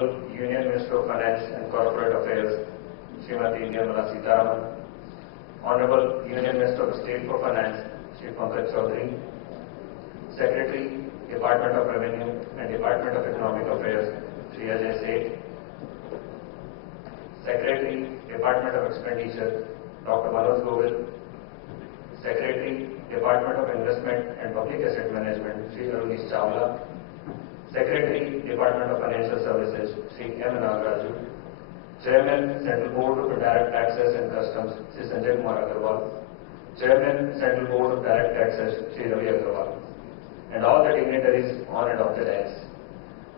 Honorable Union Minister of Finance and Corporate Affairs, Srimati Nirmala Sitharaman, Honorable Union Minister of State for Finance, Shri Pankaj Chaudhary, Secretary, Department of Revenue and Department of Economic Affairs, Shri Ajay Seth, Secretary, Department of Expenditure, Dr. Manoj Govil, Secretary, Department of Investment and Public Asset Management, Shri Arunish Chawla, Secretary, Department of Financial Services, Shri M. Nagaraju, Chairman, Central Board of Direct Taxes and Customs, Shri Sanjay Kumar Agarwal, Chairman, Central Board of Direct Taxes, Shri Ravi Agarwal, and all the dignitaries on and off the dais.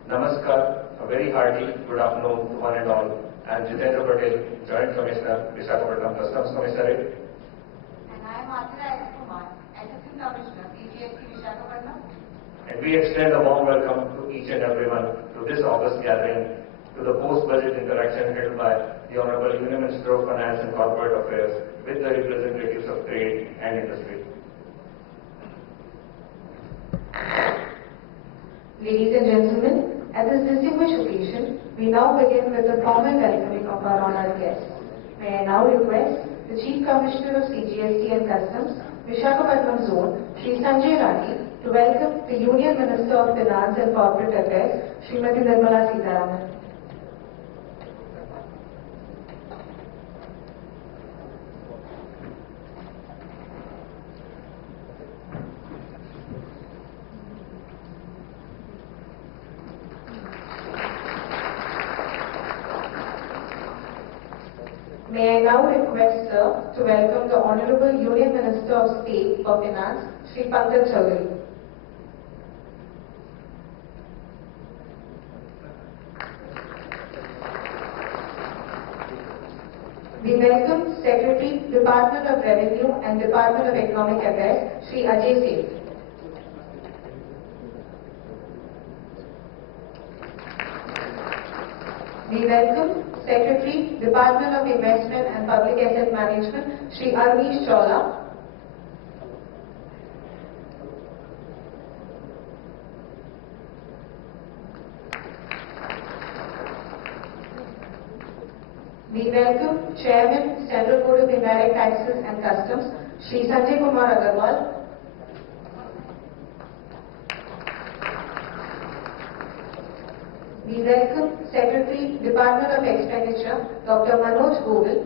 Namaskar, a very hearty good afternoon to one and all. I am Jitendra Patel, Joint Commissioner, Vishakapatnam Customs Commissariat. And I am Athira Kumar, Assistant Commissioner, CGST Vishakapatnam. And we extend a warm welcome to each and everyone to this August gathering, to the post-budget interaction held by the Honorable Union Minister of Finance and Corporate Affairs with the representatives of trade and industry. Ladies and gentlemen, at this distinguished occasion, we now begin with the formal welcoming of our honored guests. May I now request the Chief Commissioner of CGST and Customs, Vishakapatnam Zone, Shri Sanjay Rani, to welcome the Union Minister of Finance and Corporate Affairs, Srimati Nirmala Sitharaman. May I now request, sir, to welcome the Honorable Union Minister of State for Finance, Shri Pankaj Chaudhary. We welcome Secretary, Department of Revenue and Department of Economic Affairs, Shri Ajay Seth. We welcome Secretary, Department of Investment and Public Asset Management, Shri Arunish Chawla. We welcome Chairman, Central Board of Indirect Taxes and Customs, Shri Sanjay Kumar Agarwal. We welcome Secretary, Department of Expenditure, Dr. Manoj Govil.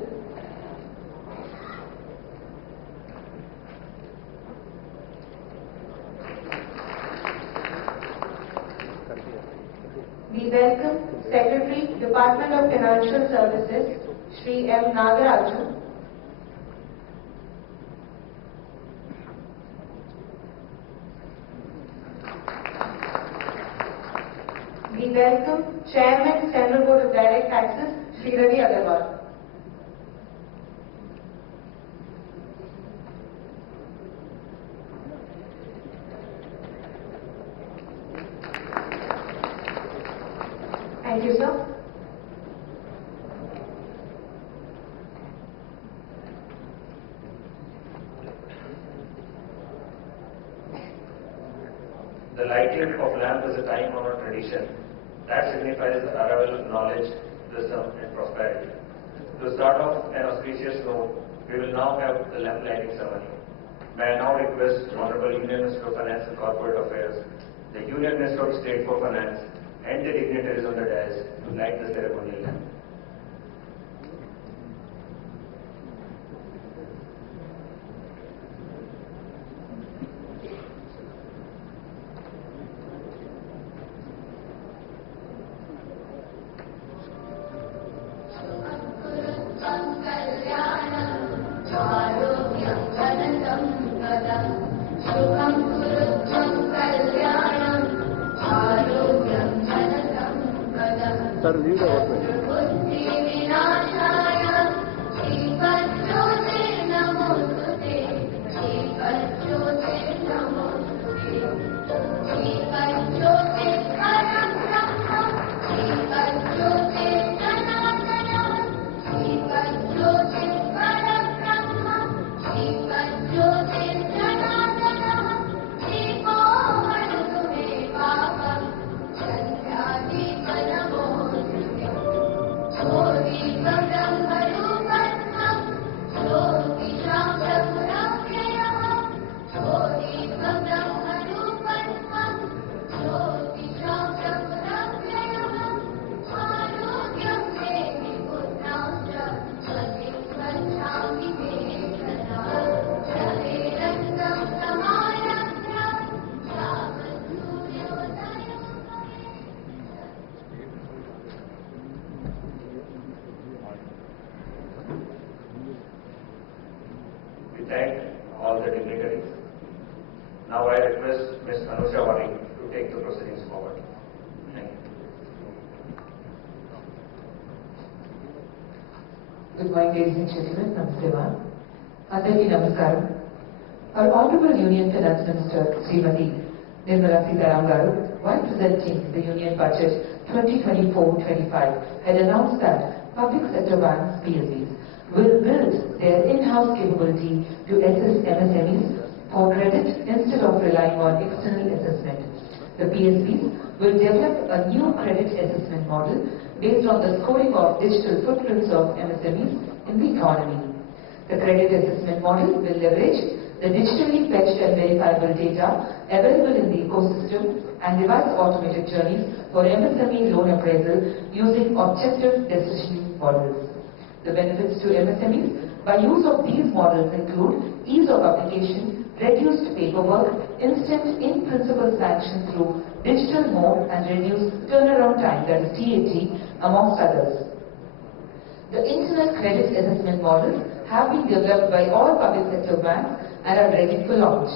We welcome Secretary, Department of Financial Services, Shri M. Nagaraju. We welcome Chairman, Central Board of Direct Taxes, Shri Ravi Agarwal. Thank you, sir. The lighting of lamp is a time-honored tradition that signifies the arrival of knowledge, wisdom and prosperity. To start off an auspicious note, we will now have the lamp lighting ceremony. May I now request the Honorable Union Minister of Finance and Corporate Affairs, the Union Minister of State for Finance and the dignitaries on the dais to light the ceremonial lamp. Sir, lead over. all the dignitaries. Now I request Ms. Anusha Wari to take the proceedings forward. Thank you. Good morning, ladies and gentlemen. Namaste, ma'am. Andarki namaskaram. Our Honorable Union Finance Minister Srimati Nirmala Sitharaman, while presenting the Union Budget 2024-25, had announced that public sector banks, PSBs, will build their in-house capability to assess MSMEs for credit instead of relying on external assessment. The PSBs will develop a new credit assessment model based on the scoring of digital footprints of MSMEs in the economy. The credit assessment model will leverage the digitally fetched and verifiable data available in the ecosystem and devise automated journeys for MSME loan appraisal using objective decision models. The benefits to MSMEs by use of these models include ease of application, reduced paperwork, instant in-principle sanction through digital mode and reduced turnaround time, that is TAT, amongst others. The internal credit assessment models have been developed by all public sector banks and are ready for launch.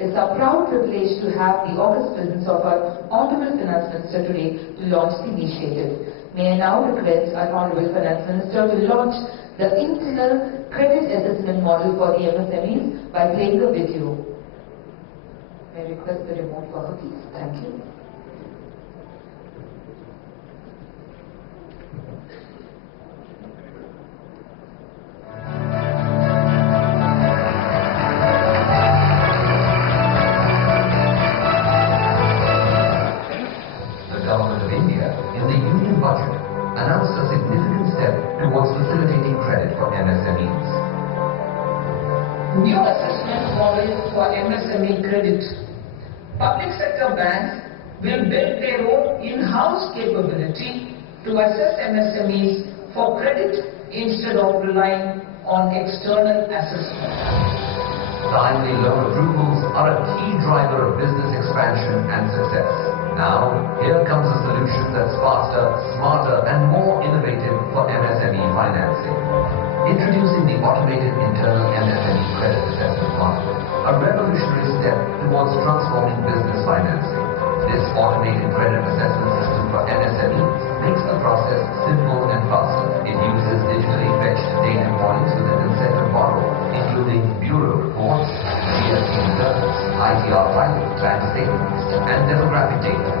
It's our proud privilege to have the august presence of our Honorable Finance Minister today to launch the initiative. May I now request our Honorable Finance Minister to launch the internal credit assessment model for the MSMEs by playing the video. May I request the remote for her, please? Thank you. Announced a significant step towards facilitating credit for MSMEs. New assessment model for MSME credit. Public sector banks will build their own in-house capability to assess MSMEs for credit instead of relying on external assessment. Timely loan approvals are a key driver of business expansion and success. Now, here comes a solution that's faster, smarter, and more innovative for MSME financing. Introducing the automated internal MSME credit assessment model, a revolutionary step towards transforming business financing. This automated credit assessment system for MSMEs makes the process simple and faster. It uses digitally fetched data points with the consent of borrower, including bureau reports, GST returns, ITR filings, bank statements, and demographic data.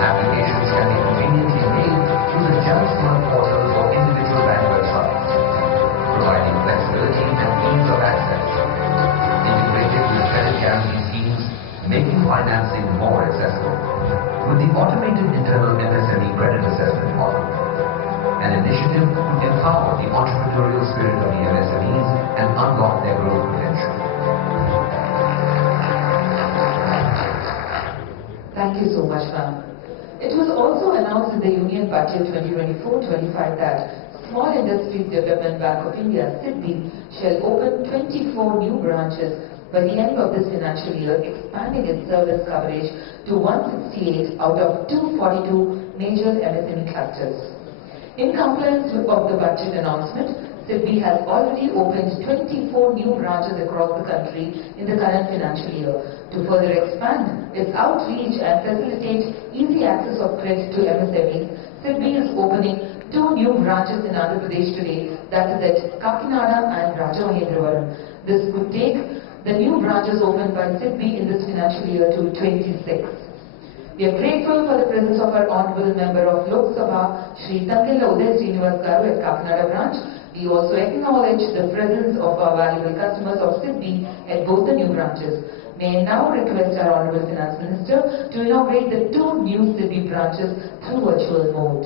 Applications can be conveniently made through the Jump Smart portals or individual bank websites, providing flexibility and ease of access. Integrated with credit guarantee schemes, making financing more accessible. With the automated internal MSME credit assessment model, an initiative to empower the entrepreneurial spirit of the MSMEs and unlock their growth potential. Thank you so much, ma'am. It was also announced in the Union Budget 2024-25 that Small Industries Development Bank of India, SIDBI, shall open 24 new branches by the end of this financial year, expanding its service coverage to 168 out of 242 major MSME clusters. In compliance with the budget announcement, SIDBI has already opened 24 new branches across the country in the current financial year. To further expand its outreach and facilitate easy access of credit to MSMEs, SIDBI is opening 2 new branches in Andhra Pradesh today, that is at Kakinada and Rajamahendravaram. This could take the new branches opened by SIDBI in this financial year to 26. We are grateful for the presence of our Honorable Member of Lok Sabha, Shri Tangela Uday Srinivas Garu at Kakinada branch. We also acknowledge the presence of our valuable customers of SIDBI at both the new branches. May I now request our Honorable Finance Minister to inaugurate the 2 new SIDBI branches through virtual mode.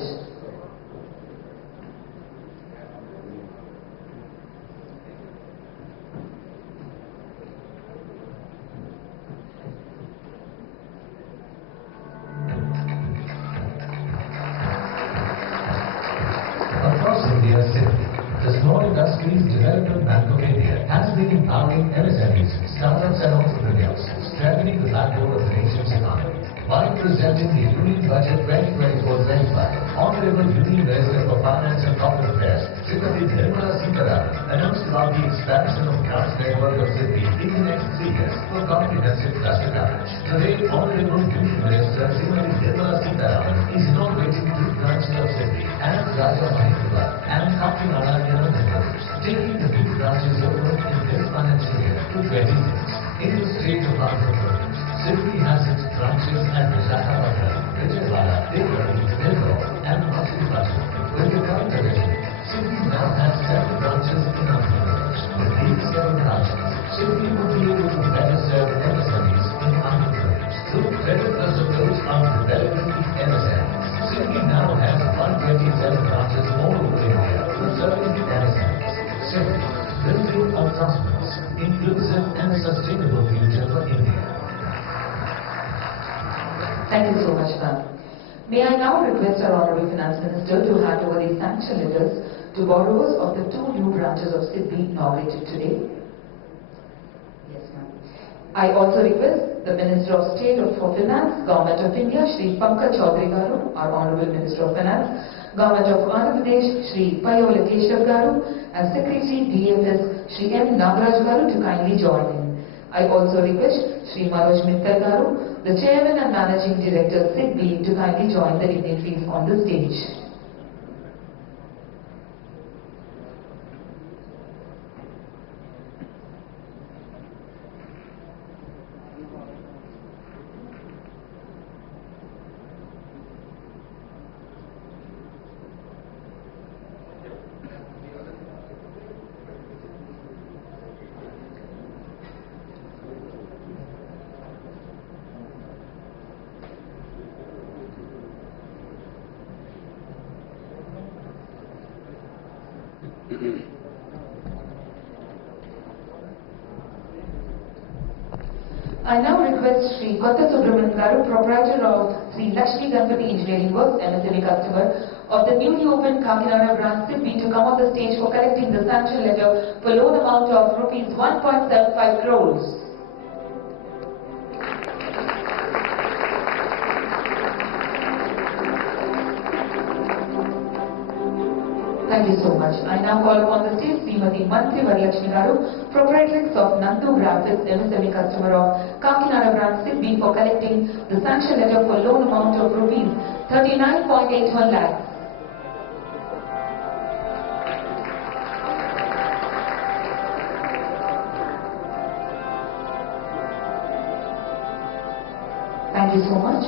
Across India, SIDBI, the Small Industries Development Bank of India, has been empowering MSMEs, startups and entrepreneurs, strengthening the backbone of the nation's economy. by presenting the Union Budget 2024-25, Honorable Union Minister for Finance and Corporate Affairs, Srimati Nirmala Sitharaman, announced about the expansion of branch network of SIDBI in the next 3 years for comprehensive cluster coverage. Today, Honorable Union Minister Srimati Nirmala Sitharaman is inaugurating 2 branches of SIDBI and Raja Mahindrapur and Kakinada in Andhra Pradesh, taking the 2 branches over in this financial year to 26. In the state of Andhra Pradesh, SIDBI has its branches at Vishakapatnam, Vijayawada, Devarapalle, Nellore and Vishakapatnam. With the current addition, SIDBI now has 7 branches in Andhra Pradesh. With these 7 branches, SIDBI will be able to better serve MSMEs in Andhra Pradesh. Through credit plus approach on developing the MSMEs, SIDBI now has 127 branches all over India to serving the MSMEs. Second, building a prosperous, inclusive and sustainable future for India. Thank you so much, ma'am. May I now request our Honorable Finance Minister to hand over the sanction letters to borrowers of the 2 new branches of SIDBI inaugurated today. Yes, ma'am. I also request the Minister of State for Finance, Government of India, Shri Pankaj Chaudhary Garu, our Honorable Minister of Finance, Government of Andhra Pradesh, Shri Payola Keshav Garu, and Secretary DFS, Shri M. Nagaraj Garu to kindly join in. I also request Shri Manoj Mittal Garu, the Chairman and Managing Director SIDBI, to kindly join the dignitaries on the stage. I now request Shri Kotta Subramanian Garu, proprietor of Sri Lakshmi Ganpati Engineering Works, MSME customer of the newly opened Kakinada branch SIDBI, to come on the stage for collecting the sanction letter for loan amount of rupees 1.75 crores. Thank you so much. I now call upon the stage Srimati Mantri Varalakshmi Garu, proprietress of Nandu Graphics, MSME customer of Kakinada branch SIDBI, for collecting the sanction letter for loan amount of rupees 39.81 lakhs. Thank you so much.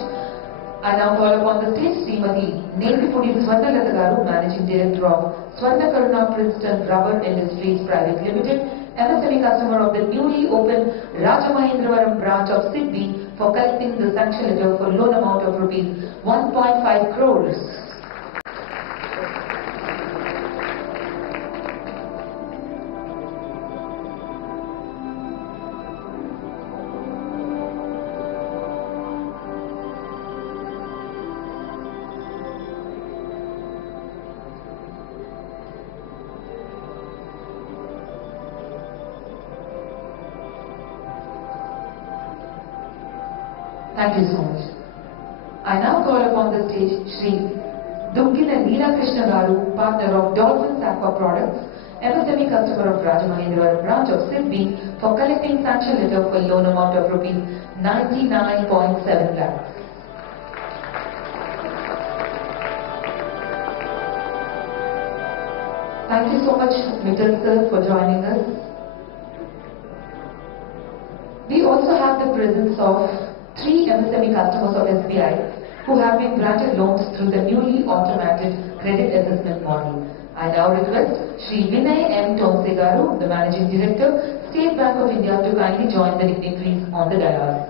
I now call upon the stage Srimati Nepipudi Swarnalata Garu, Managing Director of Swarna Karuna Princeton Rubber Industries Private Limited, MSME customer of the newly opened Rajamahendravaram branch of SIDBI, for collecting the sanction letter for loan amount of rupees 1.5 crores. Thank you so much. I now call upon the stage Shri Dukkina Neela Krishna Garu, partner of Dolphins Aqua Products, MSME customer of Rajamahendravaram branch of SIDBI, for collecting sanction letter for loan amount of rupees 99.7 lakhs. Thank you so much, Mittal sir, for joining us. We also have the presence of 3 MSME customers of SBI who have been granted loans through the newly automated credit assessment model. I now request Shri Vinay M. Tonse Garu, the Managing Director, State Bank of India, to kindly join the dignitaries on the dais.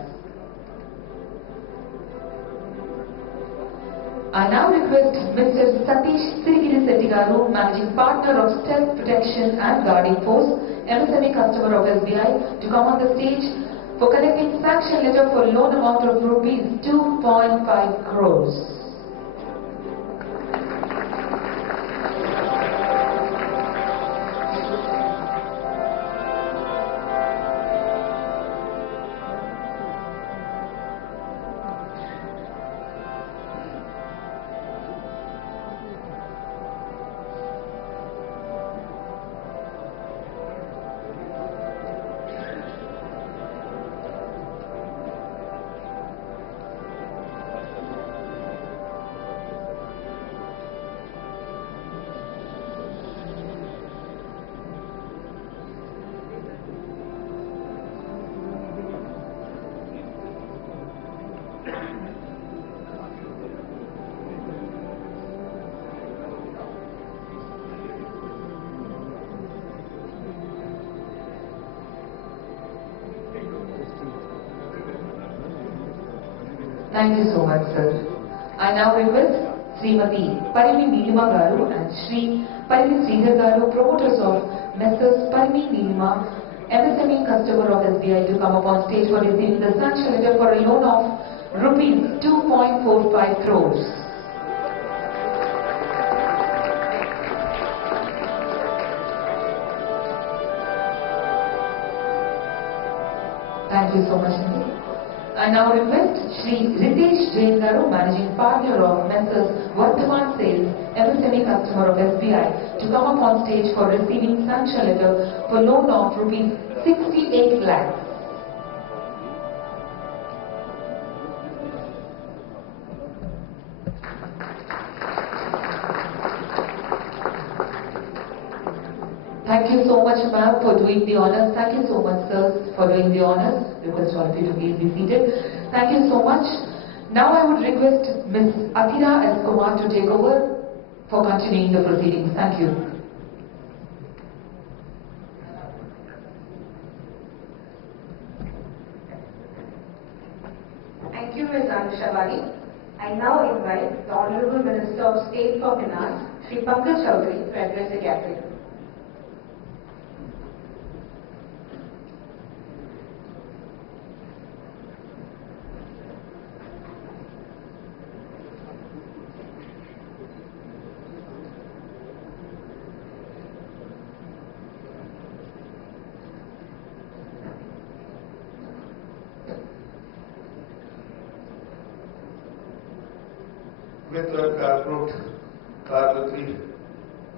I now request Mr. Satish Sirigiri Setti Garu, Managing Partner of Stealth Protection and Guarding Force, MSME customer of SBI, to come on the stage for collecting sanction letter for loan amount of rupees 2.5 crores. Thank you so much, sir. I now request Srimati Parimi Nilima Garu and Shri Parimi Sridhar Garu, promoters of Messrs. Parimi Nilima, MSME customer of SBI, to come up on stage for receiving the sanction letter for a loan of rupees 2.45 crores. Thank you so much, Nidhi. I now request Shri Ritesh Jain Garu, Managing Partner of Messrs. Vardhaman Sales, MSME customer of SBI, to come up on stage for receiving sanction letter for loan of rupees 68 lakhs. Thank you so much, ma'am, for doing the honors. Thank you so much, sir, for doing the honors. Request all of you to please be seated. Thank you so much. Now I would request Ms. Athira S. Kumar to take over for continuing the proceedings. Thank you. Thank you, Ms. Anushavani. I now invite the Honorable Minister of State for Finance, Shri Pankaj Chaudhary, to address the gathering. Mitra corporate कार्य मंत्री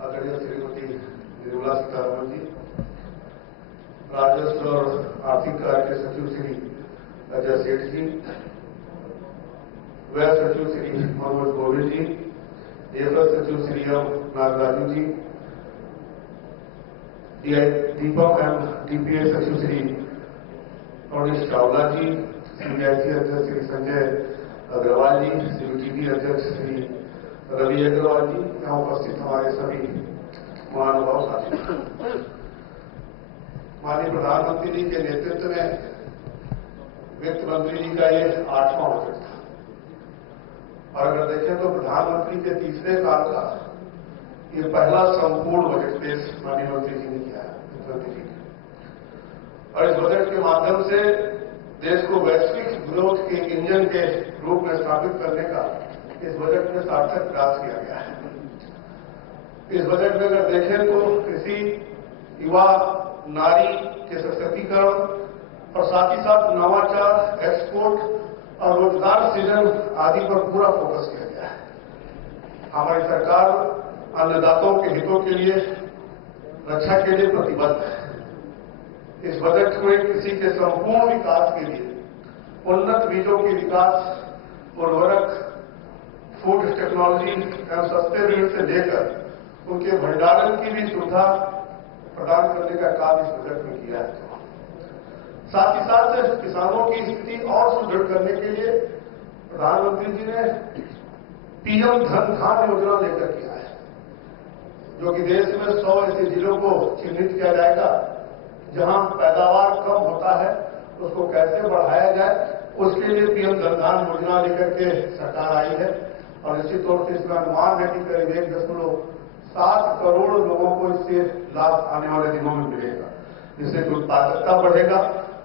आदरणीय श्रीमती निर्मला सीतारमण जी, राजस्व और आर्थिक कार्य के सचिव श्री अजय सेठ जी, व्यय सचिव श्री मनोज गोविल जी, एफएस सचिव श्री एम नागराजू जी, दीपम एम डीपीए सचिव श्री अवनीश चावला जी, सीबीआईसी अध्यक्ष श्री संजय अग्रवाल जी, सीबीटीटी अध्यक्ष श्री रवि अग्रवाल जी, यहाँ उपस्थित हमारे सभी महानुभाव साथी, माननीय प्रधानमंत्री जी के नेतृत्व में वित्त मंत्री जी का ये 8वां बजट था। और अगर देखें तो प्रधानमंत्री के तीसरे काल का ये पहला संपूर्ण बजट पेश माननीय मंत्री जी ने किया है, वित्त मंत्री जी ने। और इस बजट के माध्यम से देश को वैश्विक ग्रोथ के इंजन के रूप में स्थापित करने का इस बजट में सार्थक प्रयास किया गया है। इस बजट में अगर देखें तो कृषि, युवा, नारी के सशक्तिकरण और साथ ही साथ नवाचार, एक्सपोर्ट और रोजगार सृजन आदि पर पूरा फोकस किया गया है। हमारी सरकार अन्नदाताओं के हितों के लिए, रक्षा के लिए प्रतिबद्ध है। इस बजट में कृषि के संपूर्ण विकास के लिए उन्नत बीजों के विकास, उर्वरक, फूड टेक्नोलॉजी एवं सस्ते ऋण से लेकर उनके भंडारण की भी सुविधा प्रदान करने का काम इस बजट में किया है। साथ ही साथ किसानों की स्थिति और सुदृढ़ करने के लिए प्रधानमंत्री जी ने पीएम धन धान योजना लेकर किया है, जो कि देश में 100 ऐसे जिलों को चिन्हित किया जाएगा जहां पैदावार कम होता है, उसको कैसे बढ़ाया जाए, उसके लिए पीएम धन धान योजना लेकर के सरकार आई है। और निश्चित तौर से इसका अनुमान है कि करीब 1.7 करोड़ लोगों को इससे लाभ आने वाले दिनों में मिलेगा, जिससे उत्पादकता बढ़ेगा,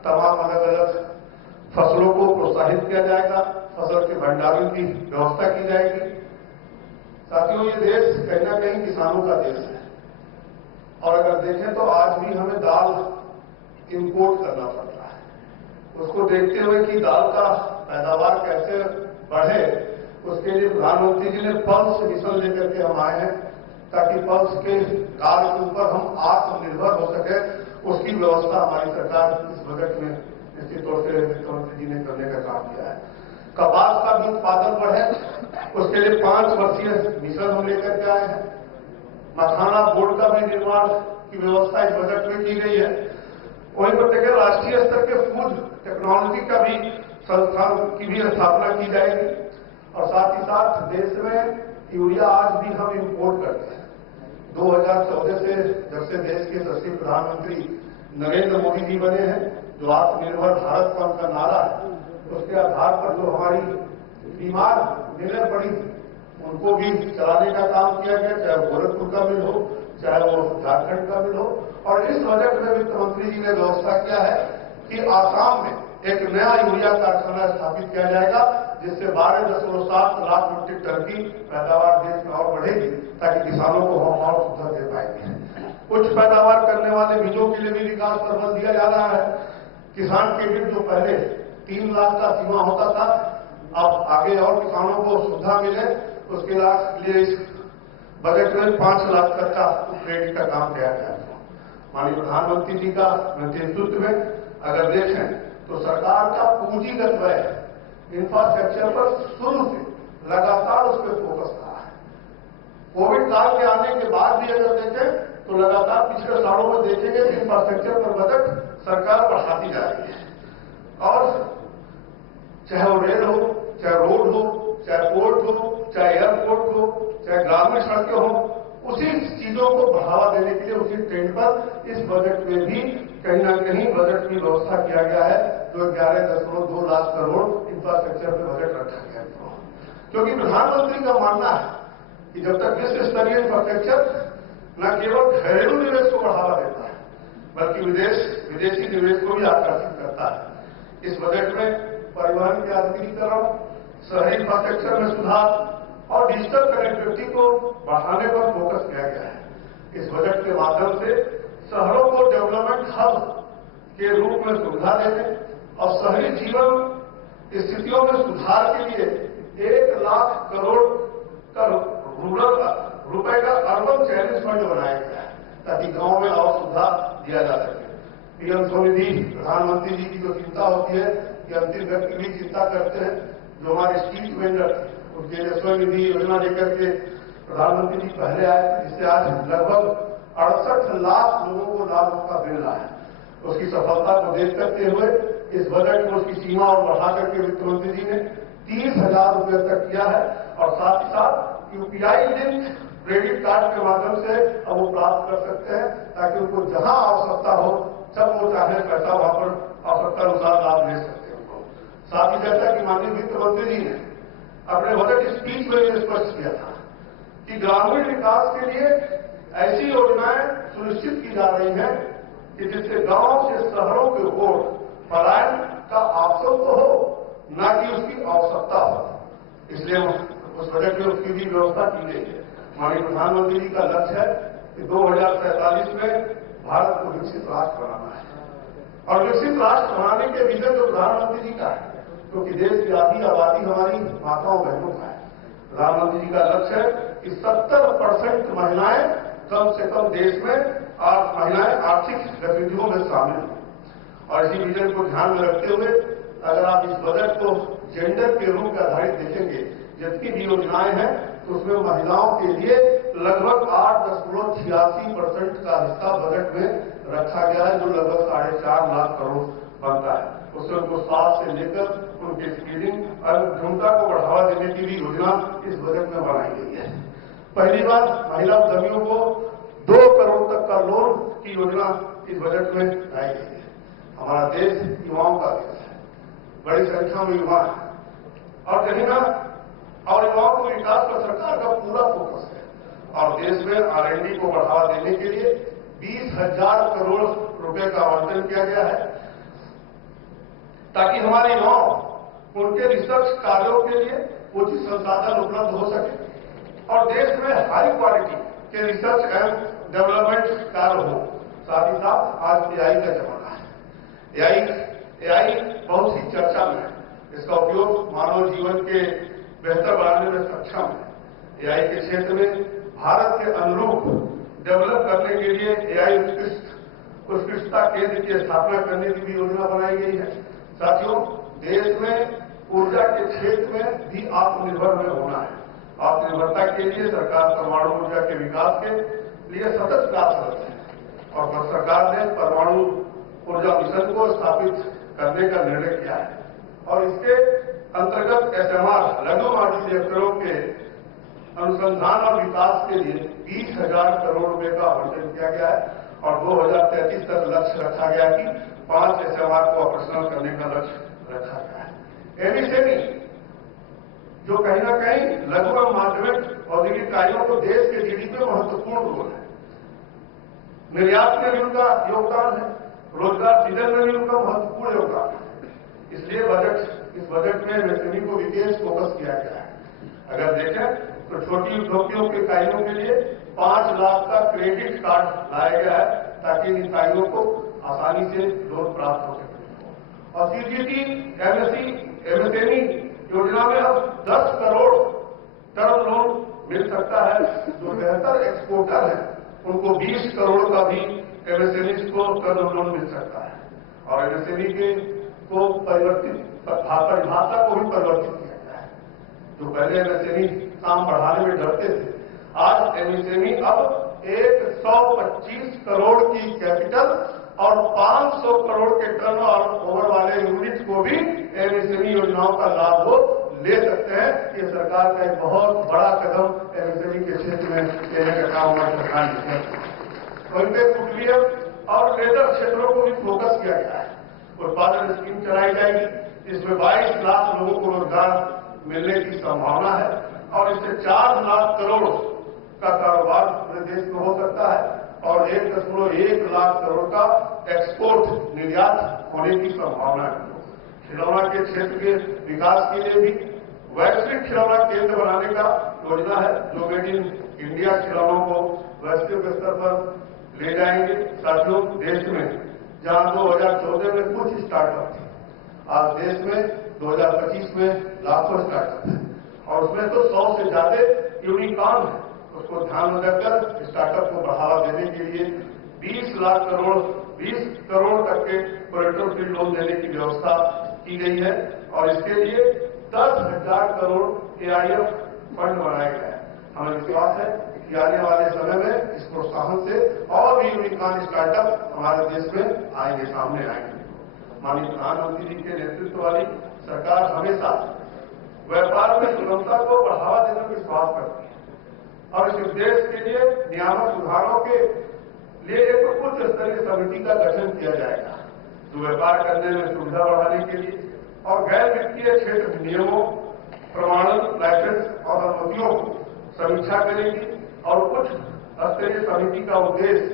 तमाम अलग अलग फसलों को प्रोत्साहित किया जाएगा, फसल के भंडारण की व्यवस्था की जाएगी। साथियों, ये देश कहीं ना कहीं किसानों का देश है। और अगर देखें तो आज भी हमें दाल इंपोर्ट करना पड़ता है। उसको देखते हुए कि दाल का पैदावार कैसे बढ़े, उसके लिए प्रधानमंत्री जी ने पल्स मिशन लेकर के हम आए हैं, ताकि पल्स के दाल के ऊपर हम आत्मनिर्भर हो सके। उसकी व्यवस्था हमारी सरकार इस बजट में निश्चित तौर से वित्त मंत्री जी ने करने का काम किया है। कपास का भी उत्पादन बढ़े, उसके लिए 5 वर्षीय मिशन हम लेकर के आए हैं। मखाना बोर्ड का भी निर्माण की व्यवस्था इस बजट में की गई है। वहीं पर देखिए, राष्ट्रीय स्तर के फूड टेक्नोलॉजी का भी संस्थान की भी स्थापना की जाएगी। और साथ ही साथ देश में यूरिया आज भी हम इंपोर्ट करते हैं। 2014 से जब से देश के यशस्वी प्रधानमंत्री नरेंद्र मोदी जी बने हैं, जो आत्मनिर्भर भारत का उनका नारा है, उसके आधार पर जो हमारी बीमार मिलें पड़ी, उनको भी चलाने का काम किया गया, चाहे गोरखपुर का मिल हो, चाहे वो झारखंड का मिल हो। और इस बजट में वित्त मंत्री जी ने व्यवस्था किया है कि आसाम में एक नया यूरिया कारखाना स्थापित किया जाएगा, जिससे 12.7 लाख मीट्रिक टन की पैदावार देश में और बढ़ेगी, ताकि किसानों को हम और सुविधा दे पाएंगे। उच्च पैदावार करने वाले बीजों के लिए भी विकास पर बल दिया जा रहा है। किसान क्रेडिट जो पहले 3 लाख का सीमा होता था, अब आगे और किसानों को सुविधा मिले, उसके लिए इस बजट में 5 लाख तक का क्रेडिट का काम किया गया है। माननीय प्रधानमंत्री जी का नेतृत्व में अगर देखें तो सरकार का पूंजीगत व्यय इंफ्रास्ट्रक्चर पर शुरू से लगातार उस पर फोकस रहा है। कोविड काल के आने के बाद भी अगर देखें तो लगातार पिछले सालों में देखेंगे कि इंफ्रास्ट्रक्चर पर बजट सरकार बढ़ाती जा रही है। और चाहे वो रेल हो, चाहे रोड हो, चाहे पोर्ट हो, चाहे एयरपोर्ट हो, चाहे ग्रामीण सड़कें हो, उसी चीजों को बढ़ावा देने के लिए उसी ट्रेंड पर इस बजट में भी कहीं ना कहीं बजट की व्यवस्था किया गया है, जो 11.2 लाख करोड़ इंफ्रास्ट्रक्चर पे बजट रखा गया है। क्योंकि प्रधानमंत्री का मानना है कि जब तक विश्व स्तरीय इंफ्रास्ट्रक्चर न केवल घरेलू निवेश को बढ़ावा देता है, बल्कि विदेशी निवेश को भी आकर्षित करता है। इस बजट में परिवहन के आधुनिकीकरण, शहरी इंफ्रास्ट्रक्चर में सुधार और डिजिटल कनेक्टिविटी को बढ़ाने पर फोकस किया गया है। इस बजट के माध्यम से शहरों को डेवलपमेंट हब के रूप में सुविधा देने और शहरी जीवन स्थितियों में सुधार के लिए 1 लाख करोड़ का रुपए का अर्बन चैलेंज फंड बनाया गया है, ताकि गांव में और सुविधा दिया जा सके। पीएम स्वनिधि प्रधानमंत्री जी की जो चिंता होती है कि अंतिम व्यक्ति भी चिंता करते हैं, जो हमारे स्ट्रीट वेंडर थे उनके लिए स्वनिधि योजना लेकर के प्रधानमंत्री जी पहले आए थे, जिससे आज लगभग 68 लाख लोगों को लाभ उसका मिल रहा है। उसकी सफलता को देख करते हुए इस बजट में उसकी सीमा और बढ़ा करके वित्त मंत्री जी ने 30,000 रुपये तक किया है। और साथ ही साथ यूपीआई लिंक क्रेडिट कार्ड के माध्यम से अब वो प्राप्त कर सकते हैं, ताकि उनको जहां आवश्यकता हो, जब वो चाहे पैसा वहां पर आवश्यकता अनुसार लाभ ले सकते हैं उनको। साथ ही जैसा कि माननीय वित्त मंत्री जी ने अपने बजट स्पीच में यह स्पष्ट किया था कि ग्रामीण विकास के लिए ऐसी योजनाएं सुनिश्चित की जा रही हैं कि जिससे गांव से शहरों की ओर पलायन का ऑप्शन तो हो, न कि उसकी आवश्यकता हो। इसलिए उस बजट में उसकी भी व्यवस्था की गई है। माननीय प्रधानमंत्री जी का लक्ष्य है कि 2047 में भारत को विकसित राष्ट्र बनाना है। और विकसित राष्ट्र बनाने के विजन जो प्रधानमंत्री जी का है, क्योंकि देश की आधी आबादी हमारी माताओं बहनों का है। प्रधानमंत्री जी का लक्ष्य है कि 70% महिलाएं कम से कम देश में महिलाएं आर्थिक गतिविधियों में शामिल हों। और इसी विजन को ध्यान में रखते हुए अगर आप इस बजट को जेंडर के रूप में आधारित देखेंगे, जितनी भी योजनाएं हैं तो उसमें महिलाओं के लिए लगभग 8.86% का हिस्सा बजट में रखा गया है, जो लगभग 4.5 लाख करोड़ बनता है। उसमें उनको स्वास्थ्य से लेकर उनकी स्किलिंग और क्षमता को बढ़ावा देने की भी योजना इस बजट में बनाई गई है। पहली बार महिला उद्यमियों को 2 करोड़ तक का लोन की योजना इस बजट में लाई गई है। हमारा देश युवाओं का देश है, बड़ी संख्या में युवा है और कहीं ना और युवाओं को विकास पर सरकार का पूरा फोकस है। और देश में R&D को बढ़ावा देने के लिए 20,000 करोड़ रुपए का आवंटन किया गया है, ताकि हमारे युवाओं उनके रिसर्च कार्यों के लिए उचित संसाधन उपलब्ध हो सके और देश में हाई क्वालिटी के रिसर्च एंड डेवलपमेंट कार्य हो। साथ ही साथ आज AI का जमाना है। AI बहुत ही चर्चा में है। इसका उपयोग मानव जीवन के बेहतर बनाने में सक्षम है। AI के क्षेत्र में भारत के अनुरूप डेवलप करने के लिए AI उत्कृष्टता केंद्र की स्थापना करने की भी योजना बनाई गई है। साथियों, देश में ऊर्जा के क्षेत्र में भी आत्मनिर्भर में होना है। आत्मनिर्भरता के लिए सरकार परमाणु ऊर्जा के विकास के लिए सतत प्रयासरत है और सरकार ने परमाणु ऊर्जा मिशन को स्थापित करने का निर्णय किया है और इसके अंतर्गत SMR लघु मॉड्यूल रिएक्टरों के अनुसंधान और विकास के लिए 20,000 करोड़ रुपए का आवंटन किया गया है और 2033 तक लक्ष्य रखा गया कि 5 SMR को ऑपरेशनल करने का लक्ष्य रखा गया है। एमएसएमई जो कहीं ना कहीं लघु एवं माध्यमिक औद्योगिक इकाइयों को देश के जीडीपी में महत्वपूर्ण रोल है। निर्यात में भी उनका योगदान है, रोजगार सृजन में भी उनका महत्वपूर्ण योगदान है। इसलिए इस बजट में एमएसएमई को विशेष फोकस किया गया है। अगर देखें तो छोटी उद्योगियों की इकाइयों के लिए 5 लाख का क्रेडिट कार्ड लाया गया है ताकि इन इकाइयों को आसानी से लोन प्राप्त हो सके। और सीजीटी एमएसएमई योजना में अब 10 करोड़ टर्म लोन मिल सकता है। जो बेहतर एक्सपोर्टर है उनको 20 करोड़ का भी एमएसएमई को टर्म लोन मिल सकता है। और एमएसएमई को परिभाषा को भी परिवर्तित किया गया है। जो पहले एमएसएमई काम बढ़ाने में डरते थे, आज एमएसएमई अब 125 करोड़ की कैपिटल और 500 करोड़ के टर्न ओवर वाले यूनिट को भी एमएसएमई योजनाओं का लाभ वो ले सकते हैं। ये सरकार का एक बहुत बड़ा कदम एमएसएमई के क्षेत्र में लेने का काम हमारी सरकार ने किया। वहीं पे कुटीर और लेदर क्षेत्रों को भी फोकस किया गया है। उत्पादन स्कीम चलाई जाएगी, इसमें 22 लाख लोगों को रोजगार मिलने की संभावना है और इससे 4 लाख करोड़ का कारोबार पूरे देश में हो सकता है और 1.1 लाख करोड़ का एक्सपोर्ट निर्यात होने की संभावना है। खिलौना के क्षेत्र के विकास के लिए भी वैश्विक खिलौना केंद्र बनाने का योजना है, जो मेड इन इंडिया खिलौनों को वैश्विक स्तर पर ले जाएंगे। साथियों, देश में जहां 2014 में कुछ स्टार्टअप थे, आज देश में 2025 में लाखों स्टार्टअप है और उसमें तो 100 से ज्यादा यूनिकॉर्न है। उसको ध्यान में रखकर स्टार्टअप को बढ़ावा देने के लिए 20 करोड़ तक के कोलेटरल फ्री लोन देने की व्यवस्था की गई है और इसके लिए 10,000 करोड़ एआईएफ फंड बनाया गया है। हमें विश्वास है कि आने वाले समय में इस प्रोत्साहन से और भी यूनिकॉर्न स्टार्टअप हमारे देश में आएंगे, सामने आएंगे। माननीय प्रधानमंत्री जी के नेतृत्व वाली सरकार हमेशा व्यापार में सुगमता को बढ़ावा देने में विश्वास करती है और इस उद्देश्य के लिए नियामक सुधारों के लिए एक उच्च स्तरीय समिति का गठन किया जाएगा, जो व्यापार करने में सुविधा बढ़ाने के लिए और गैर वित्तीय क्षेत्र नियमों, प्रमाणन, लाइसेंस और अनुमतियों को समीक्षा करेगी और उच्च स्तरीय समिति का उद्देश्य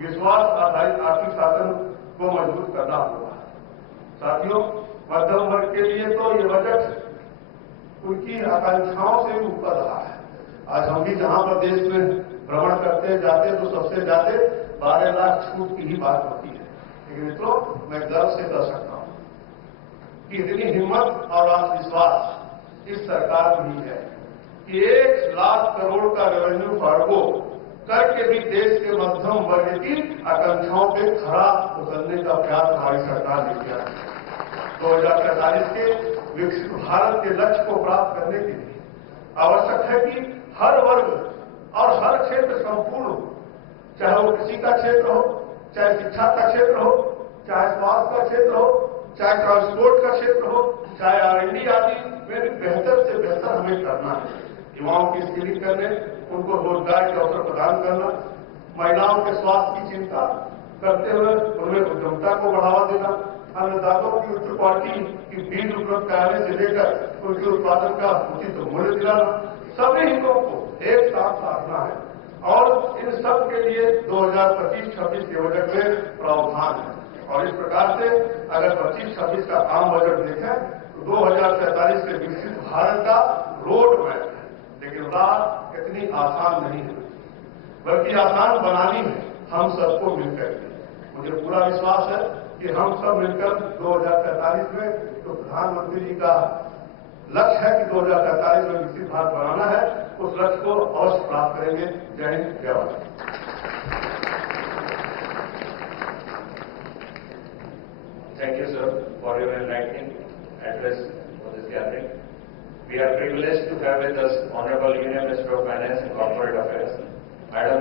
विश्वास आधारित आर्थिक शासन को मजबूत करना होगा। साथियों, मध्यम वर्ग के लिए तो ये बजट उनकी आकांक्षाओं से भी ऊपर रहा है। आज हम भी जहां पर देश में भ्रमण करते जाते तो सबसे ज्यादा 12 लाख छूट की ही बात होती है। लेकिन मित्रों, मैं गर्व से कह सकता हूं कि इतनी हिम्मत और आत्मविश्वास इस सरकार में ही है कि 1 लाख करोड़ का रेवेन्यू फॉरगो करके भी देश के मध्यम वर्ग की आकांक्षाओं पे खरा उतरने का प्रयास हमारी सरकार ने किया है। 2045 के विकसित भारत के लक्ष्य को प्राप्त करने के लिए आवश्यक है कि हर वर्ग और हर क्षेत्र संपूर्ण हो, चाहे वो कृषि का क्षेत्र हो, चाहे शिक्षा का क्षेत्र हो, चाहे स्वास्थ्य का क्षेत्र हो, चाहे ट्रांसपोर्ट का क्षेत्र हो, चाहे R&D आदि में भी बेहतर से बेहतर हमें करना है। युवाओं की स्किलिंग करने, उनको रोजगार के अवसर प्रदान करना, महिलाओं के स्वास्थ्य की चिंता करते हुए उनमें उद्यमता को बढ़ावा देना, अन्नदाताओं की उच्च क्वालिटी की बीज उपलब्ध कराने से लेकर उनके उत्पादन का उचित मूल्य दिलाना, सभी हितों को एक साथ साधना है और इन सब के लिए 2025-26 के बजट में प्रावधान है। और इस प्रकार से अगर 25-26 का आम बजट देखें तो 2047 के विकसित भारत का रोड मैप है। लेकिन बात इतनी आसान नहीं है, बल्कि आसान बनानी है हम सबको मिलकर। मुझे पूरा विश्वास है कि हम सब मिलकर 2047 में तो प्रधानमंत्री जी का लक्ष्य है कि 2047 में विकसित भारत बनाना है, उस लक्ष्य को अवश्य प्राप्त करेंगे। जय हिंद, जय Bharat. Thank you, sir, for your enlightening address for this gathering. We are privileged to have with us Honorable Union Minister of Finance and Corporate Affairs. Madam,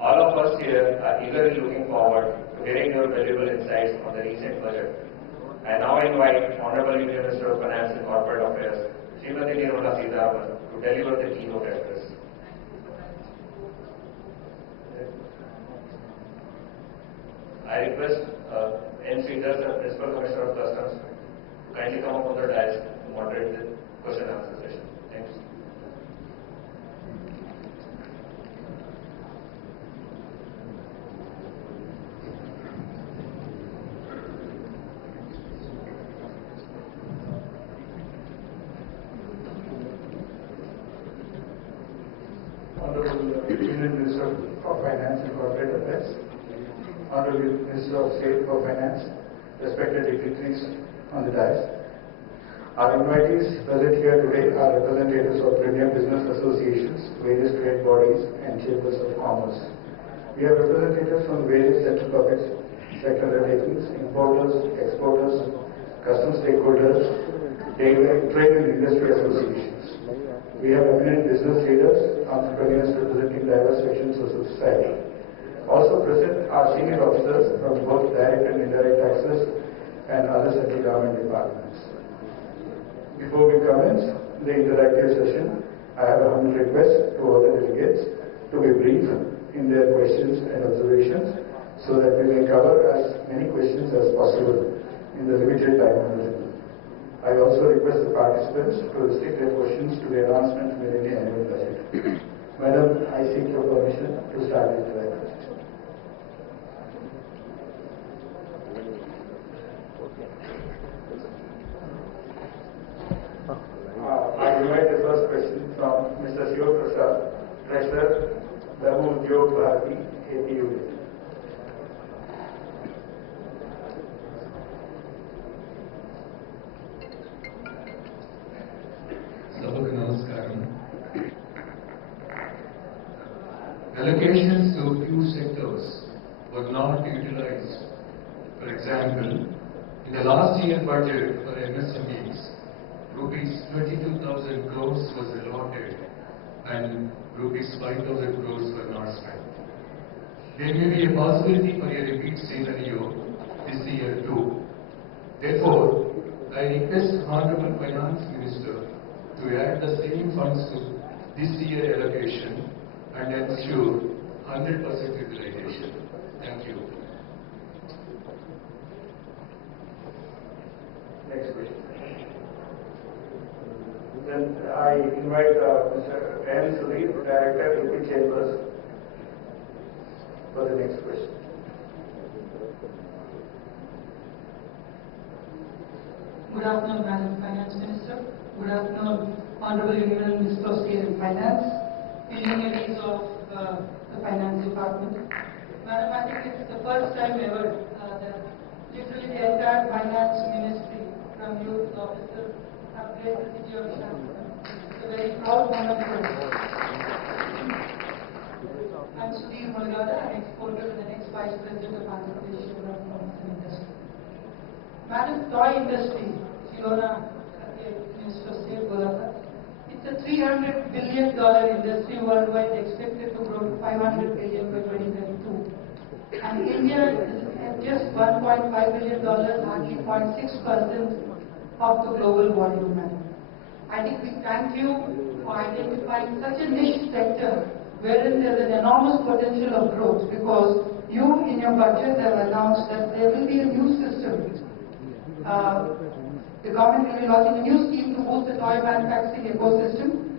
all of us here are eagerly looking forward to hearing your valuable insights on the recent budget. I now invite Honorable Union Minister of Finance and Corporate Affairs, Srimati Nirmala Sitharaman, to deliver the keynote address. I request NC Judge, the Principal Commissioner of Customs, to kindly come up on the dais to moderate the question and answer session. Thank you. Union Minister of Finance and Corporate Affairs, Honorable Minister of State for Finance, respected dignitaries on the dais. Our invitees present here today are representatives of premier business associations, various trade bodies and chambers of commerce. We have representatives from various central public sector undertakings, importers, exporters, customs stakeholders, trade and industry associations. We have eminent business leaders, entrepreneurs representing diverse sections of society. Also present are senior officers from both direct and indirect taxes and other central government departments. Before we commence the interactive session, I have a humble request to all the delegates to be brief in their questions and observations so that we may cover as many questions as possible in the limited time available. I also request the participants to restrict their questions to the announcement made in the annual budget. Madam, I seek your permission to start the interactive session. I invite the first question from Mr. Prasar, Treasurer, Prasar Bharati, APU. Sabaka Namaskaram. Allocations to few sectors were not utilized. For example, in the last year budget for MSMEs, rupees 22,000 crores was allotted and rupees 5,000 crores were not spent. There may be a possibility for a repeat scenario this year too. Therefore, I request Honorable Finance Minister to add the same funds to this year allocation and ensure 100% utilization. Thank you. Next question. Then I invite Mr. N. Sudeep, Director, AP Chambers, for the next question. Good afternoon, Madam Finance Minister. Good afternoon, Honorable Union Minister of State and Finance, dignitaries of the Finance Department. Madam, I think it's the first time ever that literally the entire Finance Ministry, from youth officers, have graced the city of Vishakapatnam. It's a very proud moment for us. I'm Sudhir Mulgada, an exporter and the next Vice President of Andhra Pradesh Chamber of Commerce and Industry. Madam, toy industry, Shilona, Minister of State, it's a $300 billion industry worldwide, expected to grow to $500 billion by 2032. And India is at just $1.5 billion, hardly 0.6% of the global volume, madam. I think we thank you for identifying such a niche sector wherein there is an enormous potential of growth, because you in your budget have announced that there will be a new system. The government will be launching a new scheme to boost the toy manufacturing ecosystem.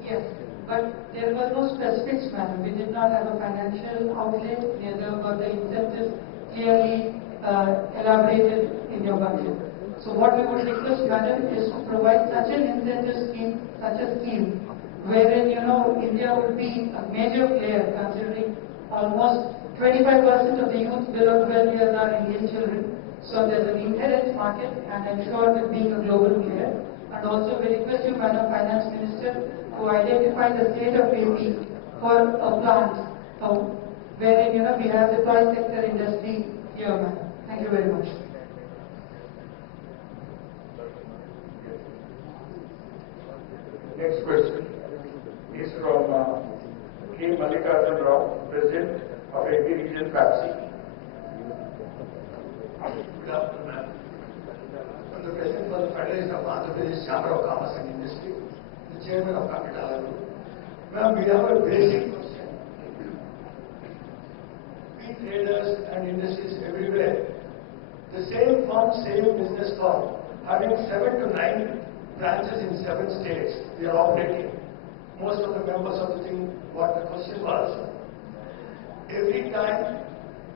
Yes, but there were no specifics, madam. We did not have a financial outlay, neither were the incentives clearly elaborated in your budget. So what we would request, madam, is to provide such an incentive scheme, wherein, India would be a major player, considering almost 25% of the youth below 12 years are Indian children. So there's an inherent market, and I'm sure that being a global player. And also we request you, Madam Finance Minister, to identify the state of AP for a plant wherein, we have the toy sector industry here, madam. Thank you very much. Next question is from K. Mallikarjun Rao, President of AP Region FAPSI. Good afternoon, ma'am. I'm the President for the Federation of Andhra Pradesh Chamber of Commerce and Industry, the Chairman of Capital Group. Ma'am, we have a basic question. We traders and industries everywhere, the same firm, same business firm, having 7 to 9 branches in 7 states, we are operating. Most of the members of the thing, what the question was, every time,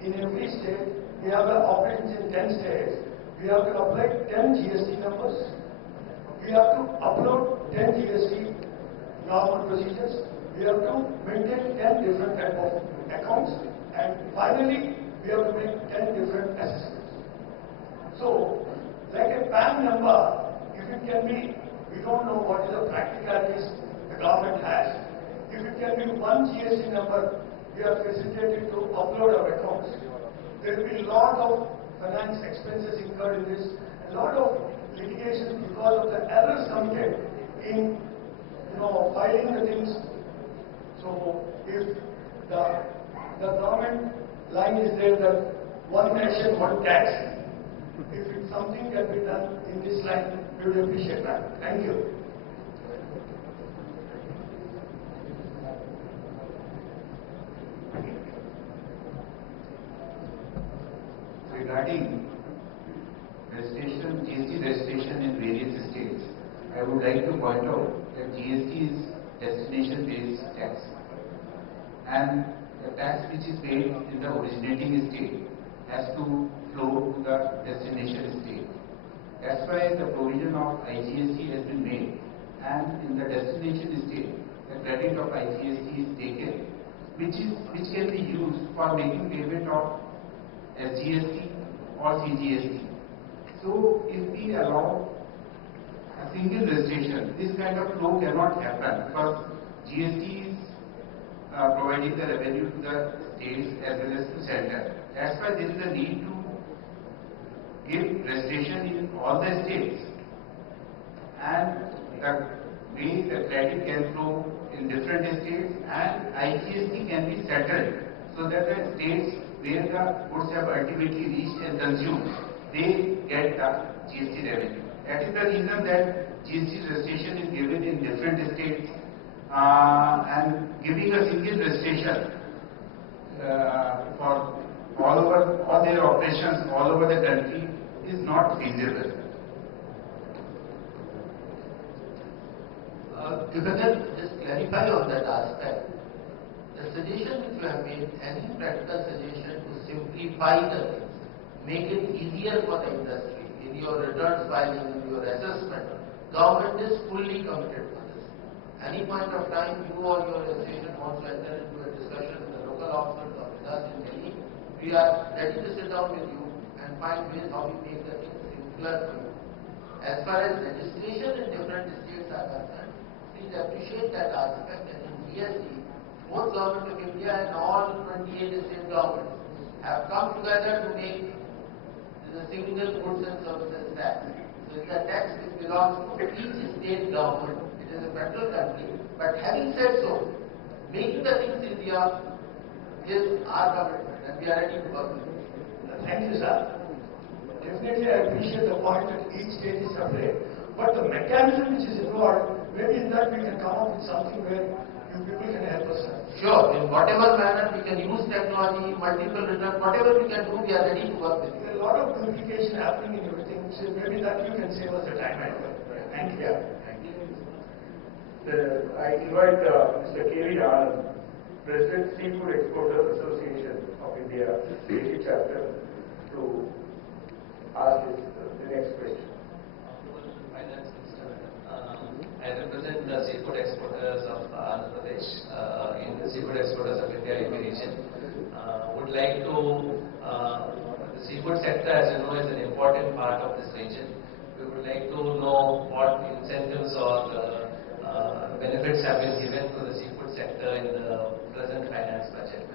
in every state, we have operations in 10 states. We have to apply 10 GST numbers. We have to upload 10 GST normal procedures. we have to maintain 10 different type of accounts, and finally we have to make 10 different assessments. So, like a PAN number, if it can be, we don't know what is the practicalities the government has. If it can be one GST number, we are facilitated to upload our accounts. There will be a lot of finance expenses incurred in this, a lot of litigation because of the errors committed in, filing the things. So, if the government line is there that one nation, one tax, if it's something can be done in this line, we would appreciate that. Thank you. Regarding registration, GST registration in various states, I would like to point out that GST is destination-based tax, and the tax which is paid in the originating state has to flow to the destination state. That's why the provision of IGST has been made, and in the destination state, the credit of IGST is taken, which can be used for making payment of SGST or CGST. So, if we allow a single registration, this kind of flow cannot happen because GST is providing the revenue to the states as well as to center. That's why there is a need to give registration in all the states, and the way the credit can flow in different states, and IGST can be settled so that the states where the goods have ultimately reached and consumed, they get the GST revenue. That is the reason that GST registration is given in different states, and giving a single registration for all their operations all over the country is not feasible. If I can just clarify on that aspect, the suggestion which you have made, any practical suggestion to simplify the things, make it easier for the industry, in your returns filing, in your assessment, government is fully committed to this. Any point of time you or your association wants to enter into a discussion with the local officers or with us in Delhi, we are ready to sit down with you and find ways how we make the things simpler for you. As far as registration in different states are concerned, please appreciate that aspect, and in GST, both Government of India and all 28 state governments have come together to make the single goods and services tax. So it is a tax which belongs to each state government. It is a federal country. But having said so, making the things easier is our commitment, and we are ready to work with you. Thank you, sir. Definitely, I appreciate the point that each state is separate, but the mechanism which is involved, maybe in that we can come up with something where you people can help us. Sure, in whatever manner we can use technology, multiple returns, whatever we can do, we are ready to work with you. There are a lot of duplication happening in everything, so maybe that you can save us the time as well. Thank you. Thank you. I invite Mr. K.V. Anand, President Seafood Exporters Association of India, Delhi chapter, to ask the next question. Finance Minister, I represent the seafood exporters of Andhra Pradesh in the Seafood Exporters of India region. Would like to, the seafood sector, as you know, is an important part of this region. We would like to know what incentives or benefits have been given to the seafood sector in the present finance budget.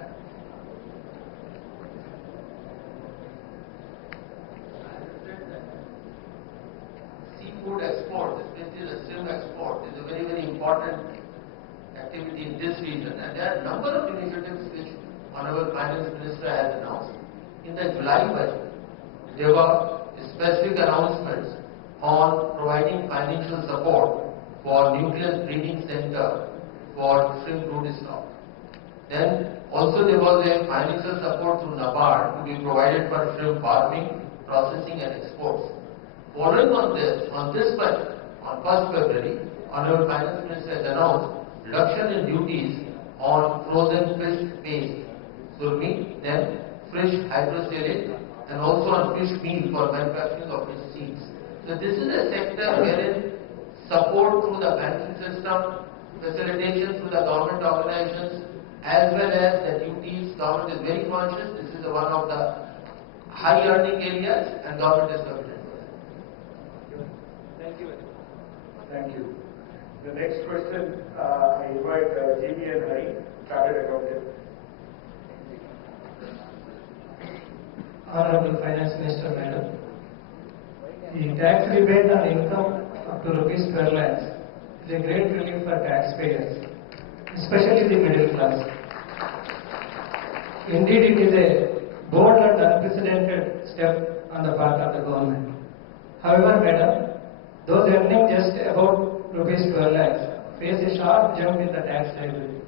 Seafood export, especially the shrimp export, is a very, very important activity in this region, and there are a number of initiatives which Honorable Finance Minister has announced. In the July budget, there were specific announcements on providing financial support for nucleus breeding center for shrimp brood stock. Then also there was a financial support through NABARD to be provided for shrimp farming, processing and exports. Following on this budget, on 1st February, Honorable Finance Minister has announced reduction in duties on frozen fish paste, surmi, then fish hydrosalate, and also on fish meal for manufacturing of fish seeds. So this is a sector wherein support through the banking system, facilitation through the government organizations as well as the duties. Government is very conscious. This is one of the high earning areas and government is committed for that. Thank you. Thank you. The next question, I invite GB and Hari, Chartered Accountant. Honorable Finance Minister Madam, the tax rebate on income up to rupees 12 lakhs is a great relief for taxpayers, especially the middle class. Indeed, it is a bold and unprecedented step on the part of the government. However, Madam, those earning just about rupees 12 lakhs face a sharp jump in the tax liability.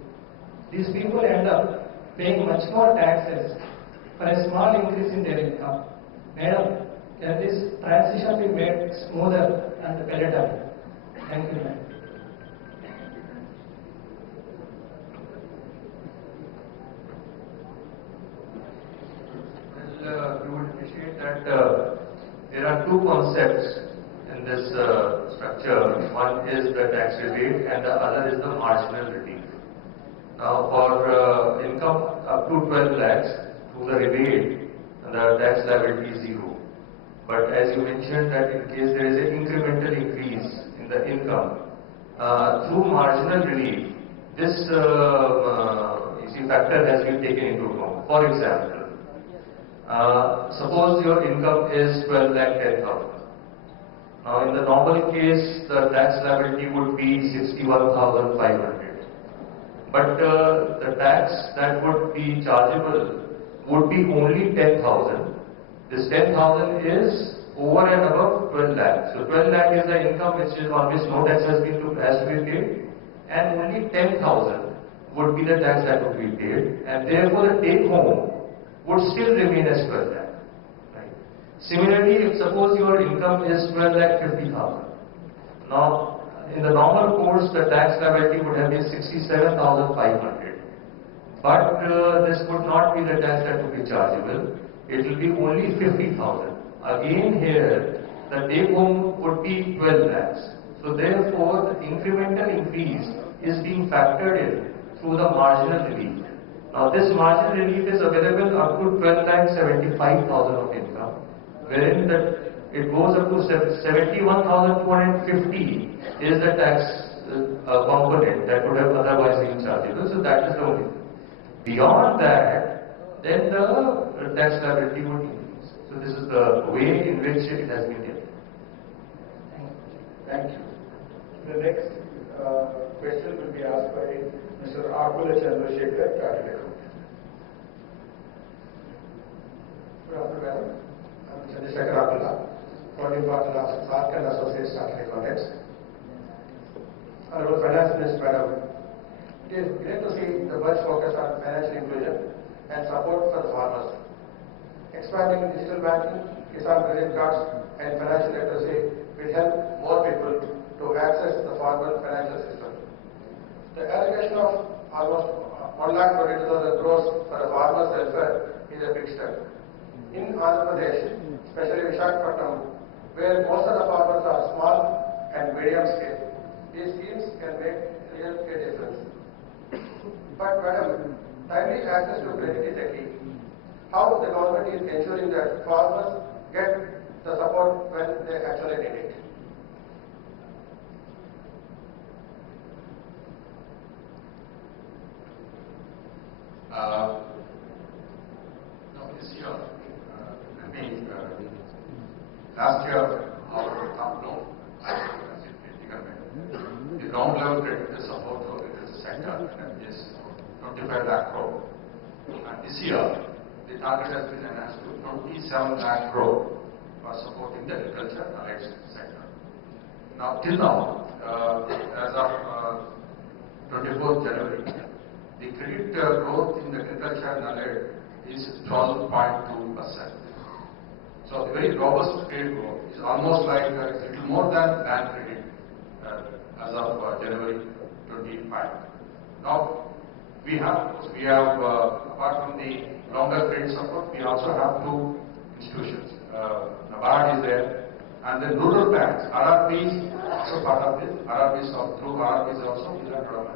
These people end up paying much more taxes for a small increase in their income. Madam, can this transition be made smoother and palatable? Thank you, Madam. Well, we would appreciate that there are two concepts in this structure. One is the tax rebate and the other is the marginal relief. Now for income up to 12 lakhs, through the rebate, the tax liability is zero. But as you mentioned that in case there is an incremental increase in the income, through marginal relief, this factor has been taken into account. For example, suppose your income is 12 lakh 10,000. Now in the normal case, the tax liability would be 61,500. But the tax that would be chargeable would be only 10,000. This 10,000 is over and above 12 lakh. So 12 lakh is the income which is on which no tax has to be paid, and only 10,000 would be the tax that would be paid, and therefore the take home would still remain as 12 lakh. Right? Similarly, if suppose your income is 12 lakh 50,000. Now in the normal course the tax liability would have been 67,500. But this would not be the tax that would be chargeable. It will be only 50,000. Again here, the take home would be 12 lakhs. So therefore, the incremental increase is being factored in through the marginal relief. Now this marginal relief is available up to 12 lakh 75,000 of income, wherein it goes up to 71,250 is the tax component that would have otherwise been chargeable. So that is the only. Beyond that, then the tax liability would increase. So this is the way in which it has been done. Thank you. The next question will be asked by Mr. Akula Chandrasekhar, Chartered Accountant. Good afternoon, madam. I'm Chandrasekhar Akula, founding partner of Clark and Associates Chartered Accountants. Honorable Finance Minister, madam, it is great to see the budget focus on financial inclusion and support for the farmers. Expanding digital banking, Kisan credit cards and financial literacy will help more people to access the formal financial system. The allocation of almost 1,22,000 crores for the farmers' welfare is a big step. In Andhra Pradesh, especially Vishakapatnam, where most of the farmers are small and medium scale, these schemes can make real difference. But madam, timely access to credit is a key. How the government is ensuring that farmers get the support when they actually need it? This year, last year, our top loan, the ground level credit support for the sector is 25 lakh crore. And this year, the target has been enhanced to 27 lakh crore for supporting the agriculture and allied sector. Now, till now, as of 24th January, the credit growth in the agriculture and allied is 12.2%. So the very robust credit growth is almost like a little more than bank credit as of January 25. Now we have apart from the longer credit support, we also have two institutions. NABARD is there And then rural banks, RRBs, also part of this. RRBs, through RRBs also, we learn from.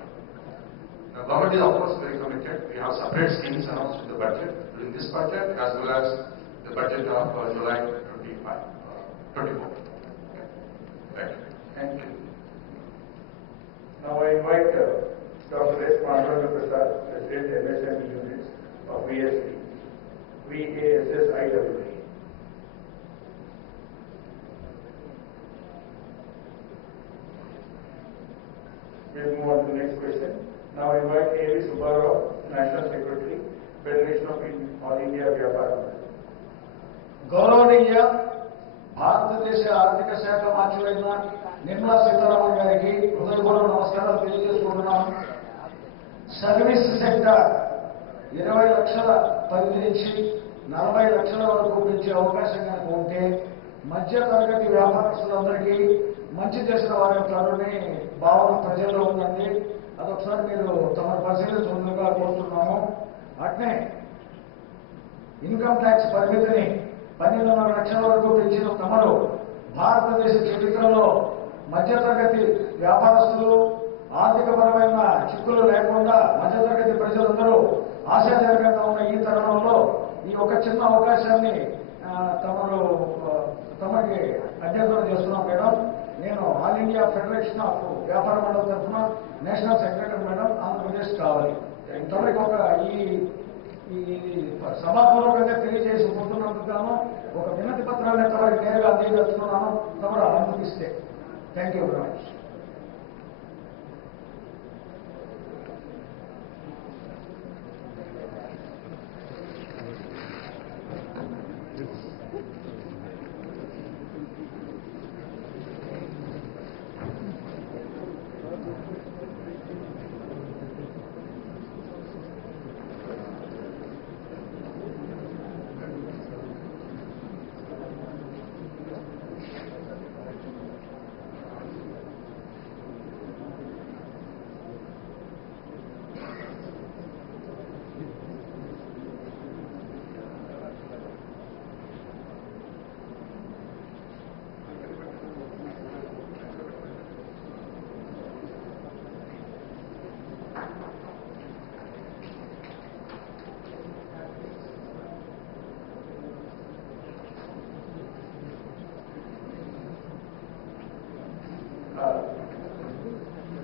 The government is of course very committed. We have separate schemes announced in the budget, during this budget, as well as the budget of July 24. Right. Thank you. Now I invite Dr. S. Prasar, President MSME Units of VASSIWA. We'll move on to the next question. Now I invite A.V. Subbarao, National Secretary, Federation of All India Vyapara. గౌరవనీయ భారతదేశ ఆర్థిక శాఖ మంత్రులైన నిర్మలా సీతారామన్ గారికి హృదయపూర్వక నమస్కారాలు తెలియజేసుకుంటున్నాను. Service sector 20 లక్షల పరిధి నుంచి 40 లక్షల వరకు పెంచే అవకాశం కనుక ఉంటే మధ్య తరగతి వ్యాపారస్తులందరికీ మంచి చేసిన వారి తరుణి భావన ప్రజల్లో ఉందండి. అదొకసారి మీరు తమ పరిశీలించగా కోరుతున్నాము. అట్నే ఇన్కమ్ ట్యాక్స్ పరిమితిని 12.5 లక్షల వరకు పెంచిన తమరు భారతదేశ చరిత్రలో మధ్యతరగతి వ్యాపారస్తులు ఆర్థికపరమైన చిక్కులు లేకుండా మధ్యతరగతి ప్రజలందరూ ఆశాజనకంగా ఉన్న ఈ తరుణంలో ఈ ఒక చిన్న అవకాశాన్ని తమకి అధ్యయనం చేస్తున్నాం మేడం. నేను ఆల్ ఇండియా ఫెడరేషన్ ఆఫ్ వ్యాపార మండలి తరఫున నేషనల్ సెక్రటరీ మేడం, ఆంధ్రప్రదేశ్ కావాలి. తమకి ఒక ఈ సభాపూర్వకంగా తెలియజేసుకుంటున్నందుకు గాను ఒక వినతి పత్రాన్ని తమకి నేరుగా అందజేస్తున్నాను. తమరు అనుమతిస్తే. Thank you very much.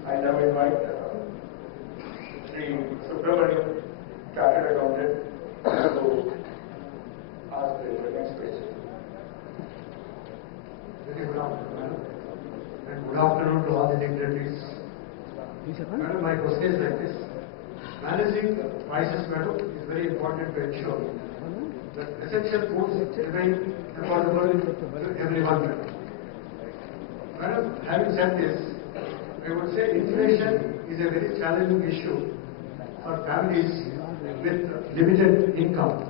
I now invite Sri Subramanian, Chartered Accountant, to ask the next question. Very good afternoon, and good afternoon to all the dignitaries. Madam, my question is like this. Managing prices, madam, is very important to ensure that essential foods remain affordable to everyone. Madam, having said this, I would say inflation is a very challenging issue for families with limited income.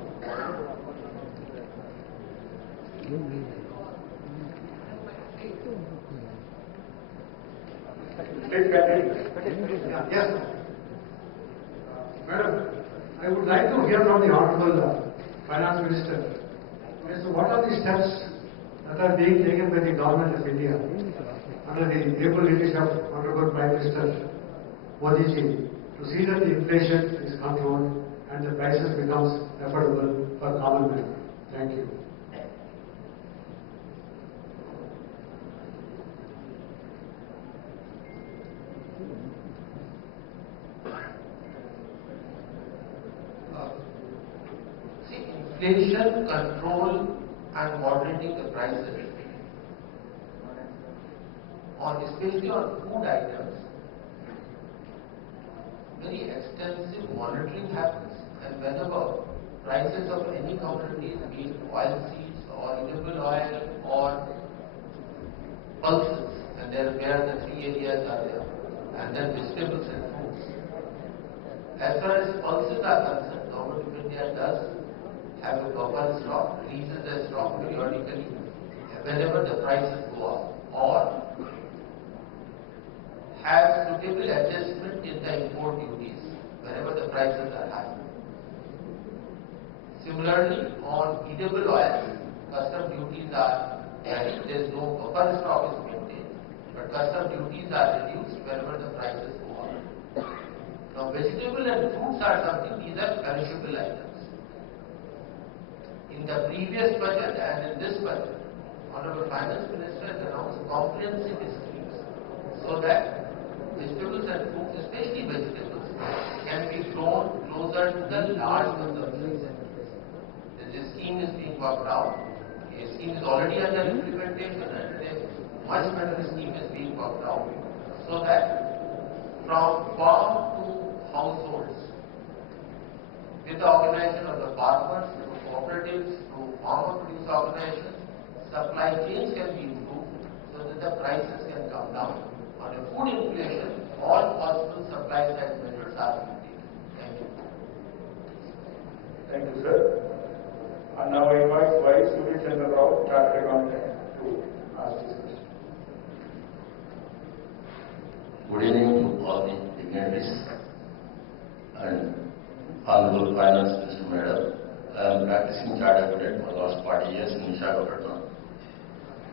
Yes. Madam, I would like to hear from the Honorable Finance Minister as to what are the steps that are being taken by the Government of India under the able leadership of Honorable Prime Minister Modi ji to see that the inflation is controlled and the prices becomes affordable for common man. Thank you. Inflation control and moderating the prices especially on food items, very extensive monitoring happens, and whenever prices of any commodities, be it oil seeds or edible oil or pulses, and where the three areas are there, and then vegetables and fruits. As far as pulses are concerned, Government of India does have a buffer stock, releases the stock periodically whenever the prices go up, or has suitable adjustment in the import duties whenever the prices are high. Similarly, on edible oils, custom duties are carried, there is no buffer stock is maintained, but custom duties are reduced wherever the prices go up. Now, vegetable and fruits are something, these are perishable items. In the previous budget and in this budget, Honorable Finance Minister has announced comprehensive schemes so that vegetables and fruits, especially vegetables, can be grown closer to the large consumption centers. This scheme is being worked out. A scheme is already under implementation and a much better scheme is being worked out so that from farm to households, with the organization of the farmers, to cooperatives, to farmer producer organizations, supply chains can be improved so that the prices can come down. On a food inflation, all possible supply side measures are being taken. Thank you. Thank you, sir. And now I invite Vice Sudhir Chandra Rao, Chartered Accountant, to ask this question. Good evening to all the dignitaries and Honorable Finance Minister Madam. I am practicing Chartered Accountant for the last 40 years in Vishakapatnam.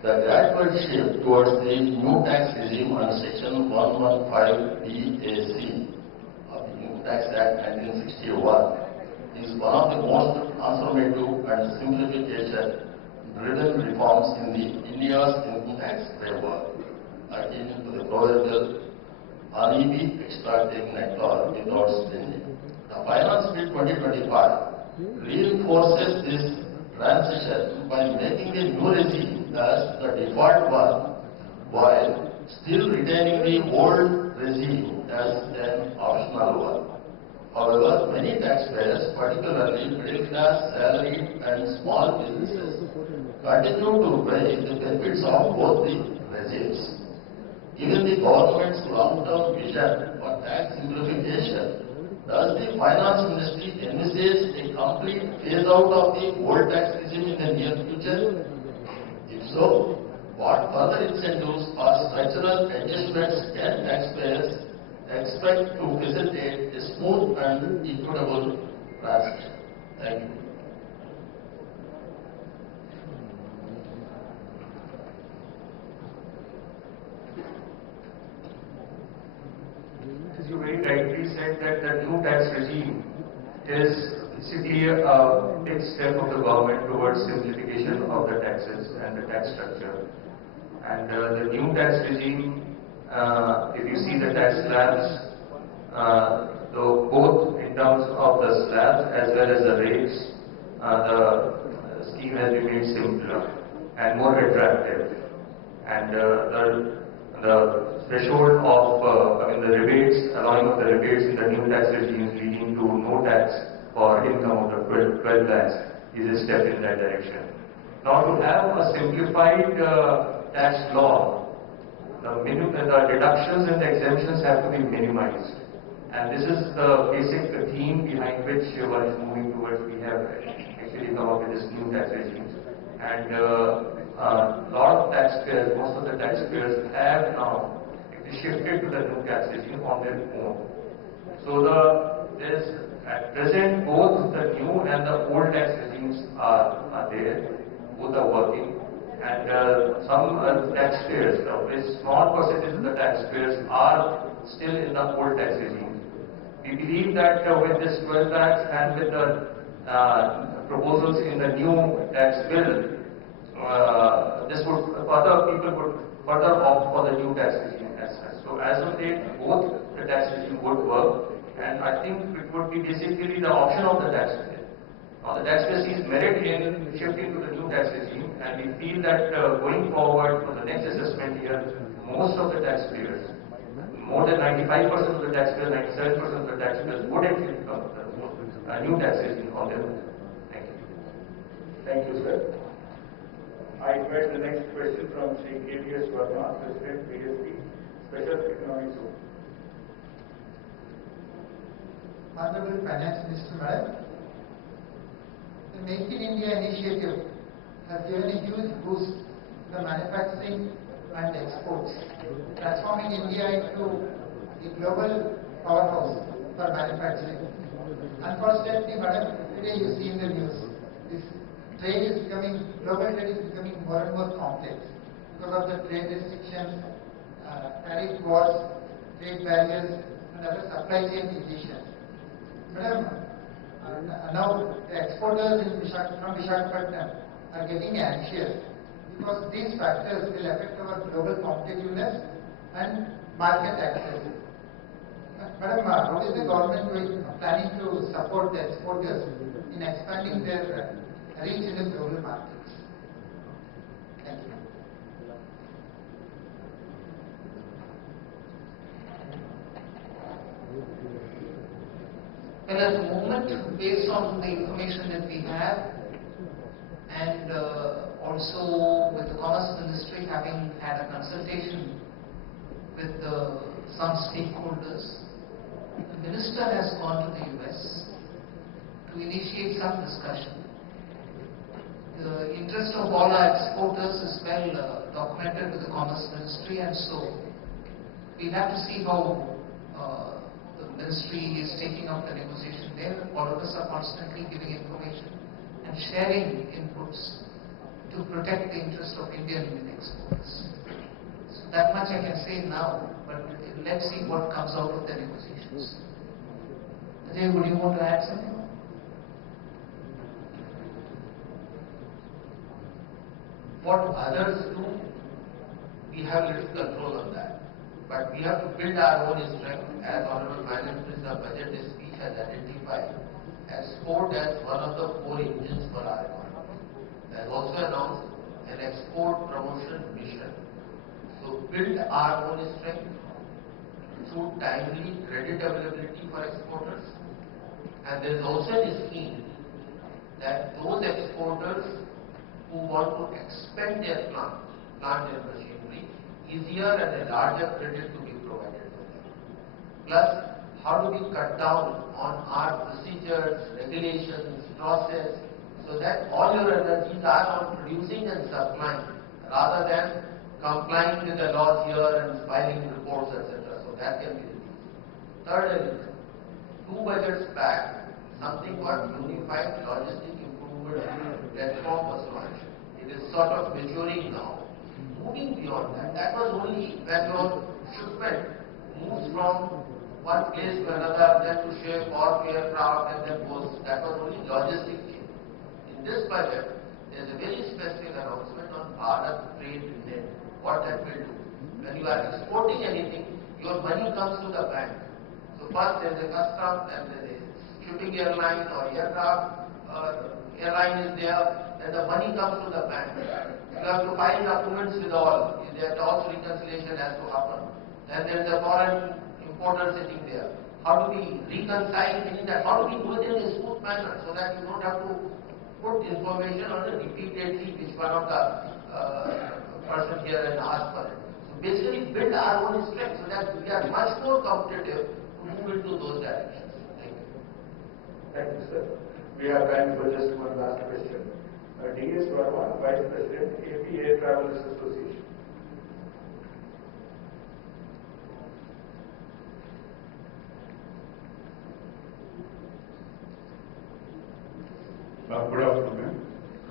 The gradual shift towards the new tax regime under Section 115BAC of the New Tax Act 1961 is one of the most transformative and simplification-driven reforms in India's income tax framework, akin to the proverbial honeybee extracting nectar without stinging. The Finance Bill 2025 reinforces this transition by making the new regime as the default one, while still retaining the old regime as an optional one. However, many taxpayers, particularly middle class, salaried and small businesses, continue to weigh the benefits of both the regimes. Given the government's long-term vision for tax simplification, does the Finance Ministry envisage a complete phase-out of the old tax regime in the near future? If so, what further incentives or structural adjustments can taxpayers expect to facilitate a smooth and equitable transition? Thank you. As you very rightly said that the new tax regime is basically a big step of the government towards simplification of the taxes and the tax structure. And the new tax regime, if you see the tax slabs, so both in terms of the slabs as well as the rates, the scheme has been made simpler and more attractive. And the threshold of, the rebates, allowing of the rebates in the new tax regime leading to no tax for income of the 12 lakhs is a step in that direction. Now to have a simplified tax law, the deductions and the exemptions have to be minimized. And this is the basic theme behind which one is moving towards. We have actually come up with this new tax regime. And a lot of taxpayers, most of the taxpayers have now shifted to the new tax regime on their own. So there's at present both the new and the old tax regimes are there, both are working. And some taxpayers, a small percentage of the taxpayers are still in the old tax regime. We believe that with this 12 lakhs and with the proposals in the new tax bill, this would people would further opt for the new tax regime as such. So as of date, both the tax regime would work, and I think it would be basically the option of the taxpayer. Now the taxpayer sees merit in shifting to the new tax regime, and we feel that going forward for the next assessment year, most of the taxpayers, more than 95% of the taxpayers, 97% of the taxpayers would actually come to the new tax regime on their own. Thank you. Thank you, sir. I invite the next question from Sri KVS Verma, President, BSP, Special Economic Zone. Honorable Finance Minister Madam, the Make in India initiative has given a huge boost to the manufacturing and exports, transforming India into a global powerhouse for manufacturing. Unfortunately, Madam, today you see in the news this global trade is becoming more and more complex because of the trade restrictions, tariff wars, trade barriers, and other supply chain decisions. Madam, now the exporters from Vishakapatnam are getting anxious because these factors will affect our global competitiveness and market access. Madam, how is the government planning to support the exporters in expanding their reach in the global markets? Thank you. Well, at the moment, based on the information that we have, and also with the Commerce Ministry having had a consultation with some stakeholders, the Minister has gone to the US to initiate some discussion. The interest of all our exporters is well documented with the Commerce Ministry, and so we'll have to see how the Ministry is taking up the negotiation there. All of us are constantly giving information and sharing inputs to protect the interest of Indian exporters. So that much I can say now, but let's see what comes out of the negotiations. Ajay, would you want to add something? What others do, we have little control on that. But we have to build our own strength, as Honorable Finance Minister Budget speech has identified, export as one of the core engines for our economy. He has also announced an export promotion mission. So build our own strength through timely credit availability for exporters. And there is also a scheme that those exporters who want to expand their plant their machinery, easier and a larger credit to be provided for them. Plus, how do we cut down on our procedures, regulations, process, so that all your energies are on producing and supplying, rather than complying with the laws here and filing reports, etc. So that can be reduced. Third element, 2 budgets back, something called Unified Logistic Improvement Platform was launched. It is sort of maturing now. Moving beyond that, that was only when your shipment moves from one place to another, then to ship or to aircraft and then goes. That was only logistic chain. In this budget, there is a very specific announcement on Bharat Trade Net, what that will do. When you are exporting anything, your money comes to the bank. So first there is a customs, then there is shipping airline or aircraft airline is there, then the money comes to the bank. You have to file documents with all. That also reconciliation has to happen. Then there is a foreign importer sitting there. How do we reconcile within that? How do we do it in a smooth manner so that you don't have to put information on it repeatedly, which one of the person here has asked for it. So basically build our own strength so that we are much more competitive to move into those directions. Thank you. Thank you, sir. We have time for just one last question. D.S. Verma, Vice President, AP Air Travelers Association. Good afternoon,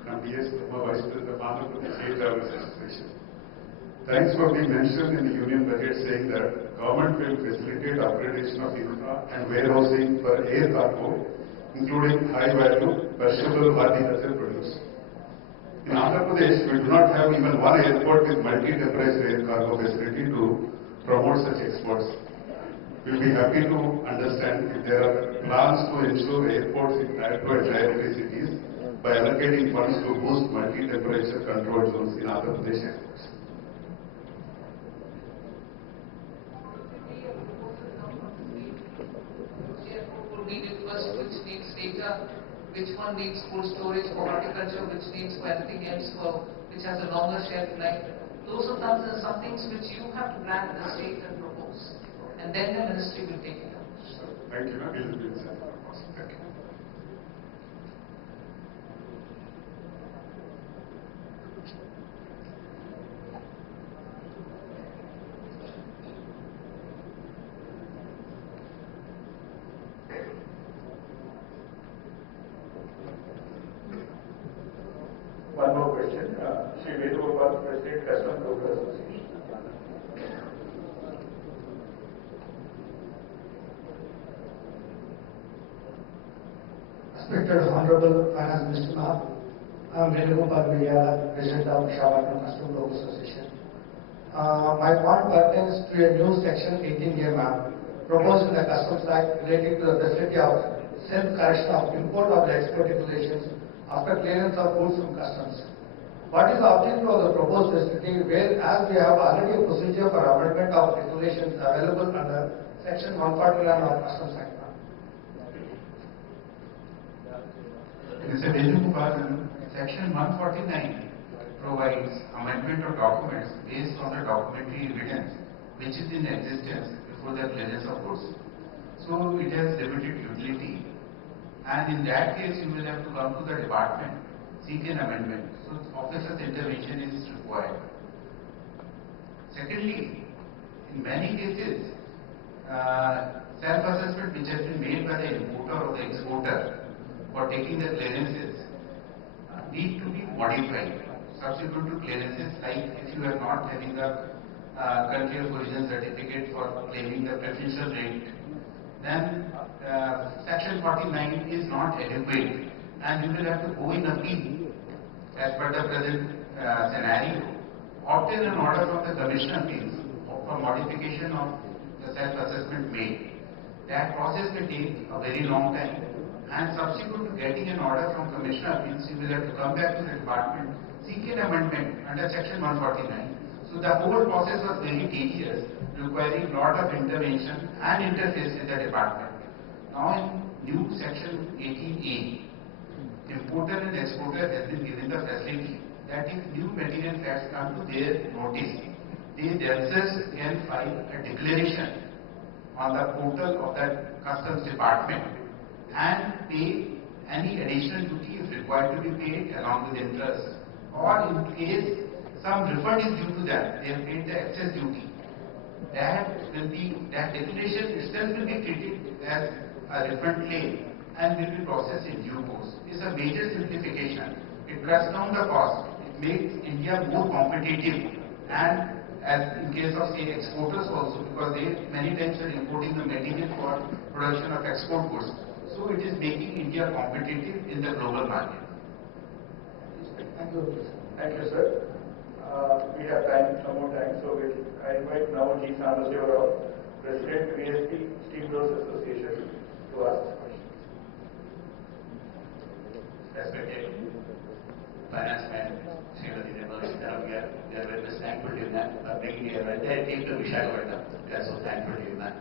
I'm D.S. Verma, Vice President of the Air Travelers Association. Thanks for being mentioned in the Union Budget saying that government will facilitate upgradation of infra and warehousing for air cargo, including high-value, perishable horticulture produce. In Andhra Pradesh, we do not have even one airport with multi-temperature air cargo facility to promote such exports. We will be happy to understand if there are plans to ensure airports in Tier 2 and Tier 3 cities by allocating funds to boost multi-temperature control zones in Andhra Pradesh airports. Which needs data, which one needs cold storage for horticulture, which needs for anything else, which has a longer shelf life. Those are some things which you have to plan in the state and propose, and then the ministry will take it up. Thank you. Thank you. Respected Honorable Finance Minister Ma'am, I am President of Vishakapatnam Customs Local Association. My point pertains to a new section 18A, ma'am, proposed in the Customs Act relating to the facility of self-correction of import or export declarations after clearance of goods from customs. What is the objective of the proposed facility, whereas we have already a procedure for amendment of declarations available under Section 149 of Customs Act? Mr. Venugopalan, Section 149 provides amendment of documents based on the documentary evidence which is in existence before the clearance of goods. So it has limited utility, and in that case you will have to come to the department, seek an amendment. So officer's intervention is required. Secondly, in many cases, self-assessment which has been made by the importer or the exporter for taking the clearances need to be modified subsequent to clearances, like if you are not having the country of origin certificate for claiming the preferential rate, then Section 49 is not adequate and you will have to go in appeal as per the present scenario, obtain an order from the Commissioner Appeals for modification of the self-assessment made. That process may take a very long time, and subsequent to getting an order from Commissioner Appeals, you will have to come back to the department, seek an amendment under Section 149. So the whole process was very tedious, requiring lot of intervention and interface with the department. Now in new Section 18A, importer and exporter has been given the facility that if new material facts come to their notice, they themselves can file a declaration on the portal of the Customs Department and pay any additional duty if required to be paid along with interest, or in case some refund is due to them, they have paid the excess duty. That declaration itself will be treated as a refund claim and will be processed in due course. It's a major simplification. It cuts down the cost. It makes India more competitive, and as in case of say exporters also, because they many times are importing the material for production of export goods. So it is making India competitive in the global market. Thank you. Thank you, sir. We have time, some more time, so I invite now G. Samaseva, President, VSP Steamrollers Association, to ask questions. Respected Finance Minister Nirmala Sitharaman, we are very much thankful to you, ma'am, for bringing your entire team to Vishakapatnam. We are so thankful to you, ma'am.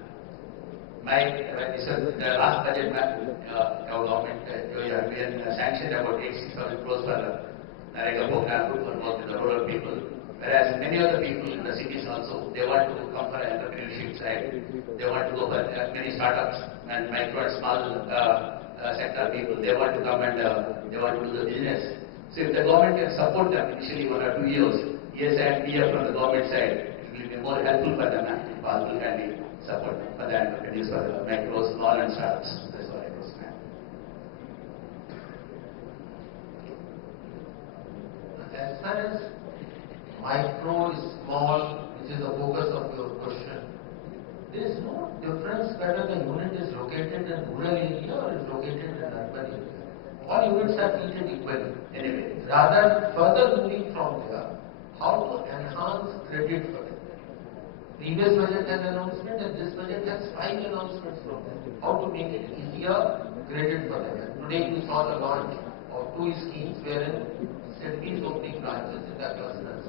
The last budget, ma'am, our government, we have sanctioned about 86,000 crores for Narega program for work with the rural people. Whereas many other people in the cities also, they want to come for entrepreneurship side. They want to go for many startups and micro and small sector people. They want to come and they want to do the business. So if the government can support them initially 1 or 2 years, yes and PF from the government side, it will be more helpful for them and possible can be support for the entrepreneurs, for the micro, small and startups. That's what I was saying. As far as micro, small, which is the focus of your question, there is no difference whether the unit is located in rural area or is located in urban area. All units are treated equally. Anyway, rather further moving from there, how to enhance credit for them. Previous budget has announcement and this budget has 5 announcements from them. How to make it easier credit for them. And today we saw the launch of 2 schemes wherein SIDBI is opening branches in the clusters.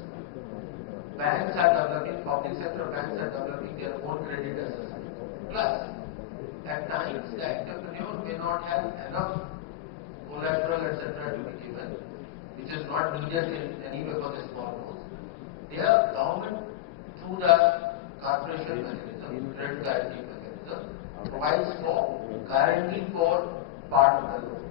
Banks are developing, public sector banks are developing their own credit assessment. Plus, at times the entrepreneur may not have enough collateral etc. to be given, which is not needed in any way for the small loans. Their government, through the corporation mechanism, credit guarantee mechanism, provides for guarantee for part of the loan.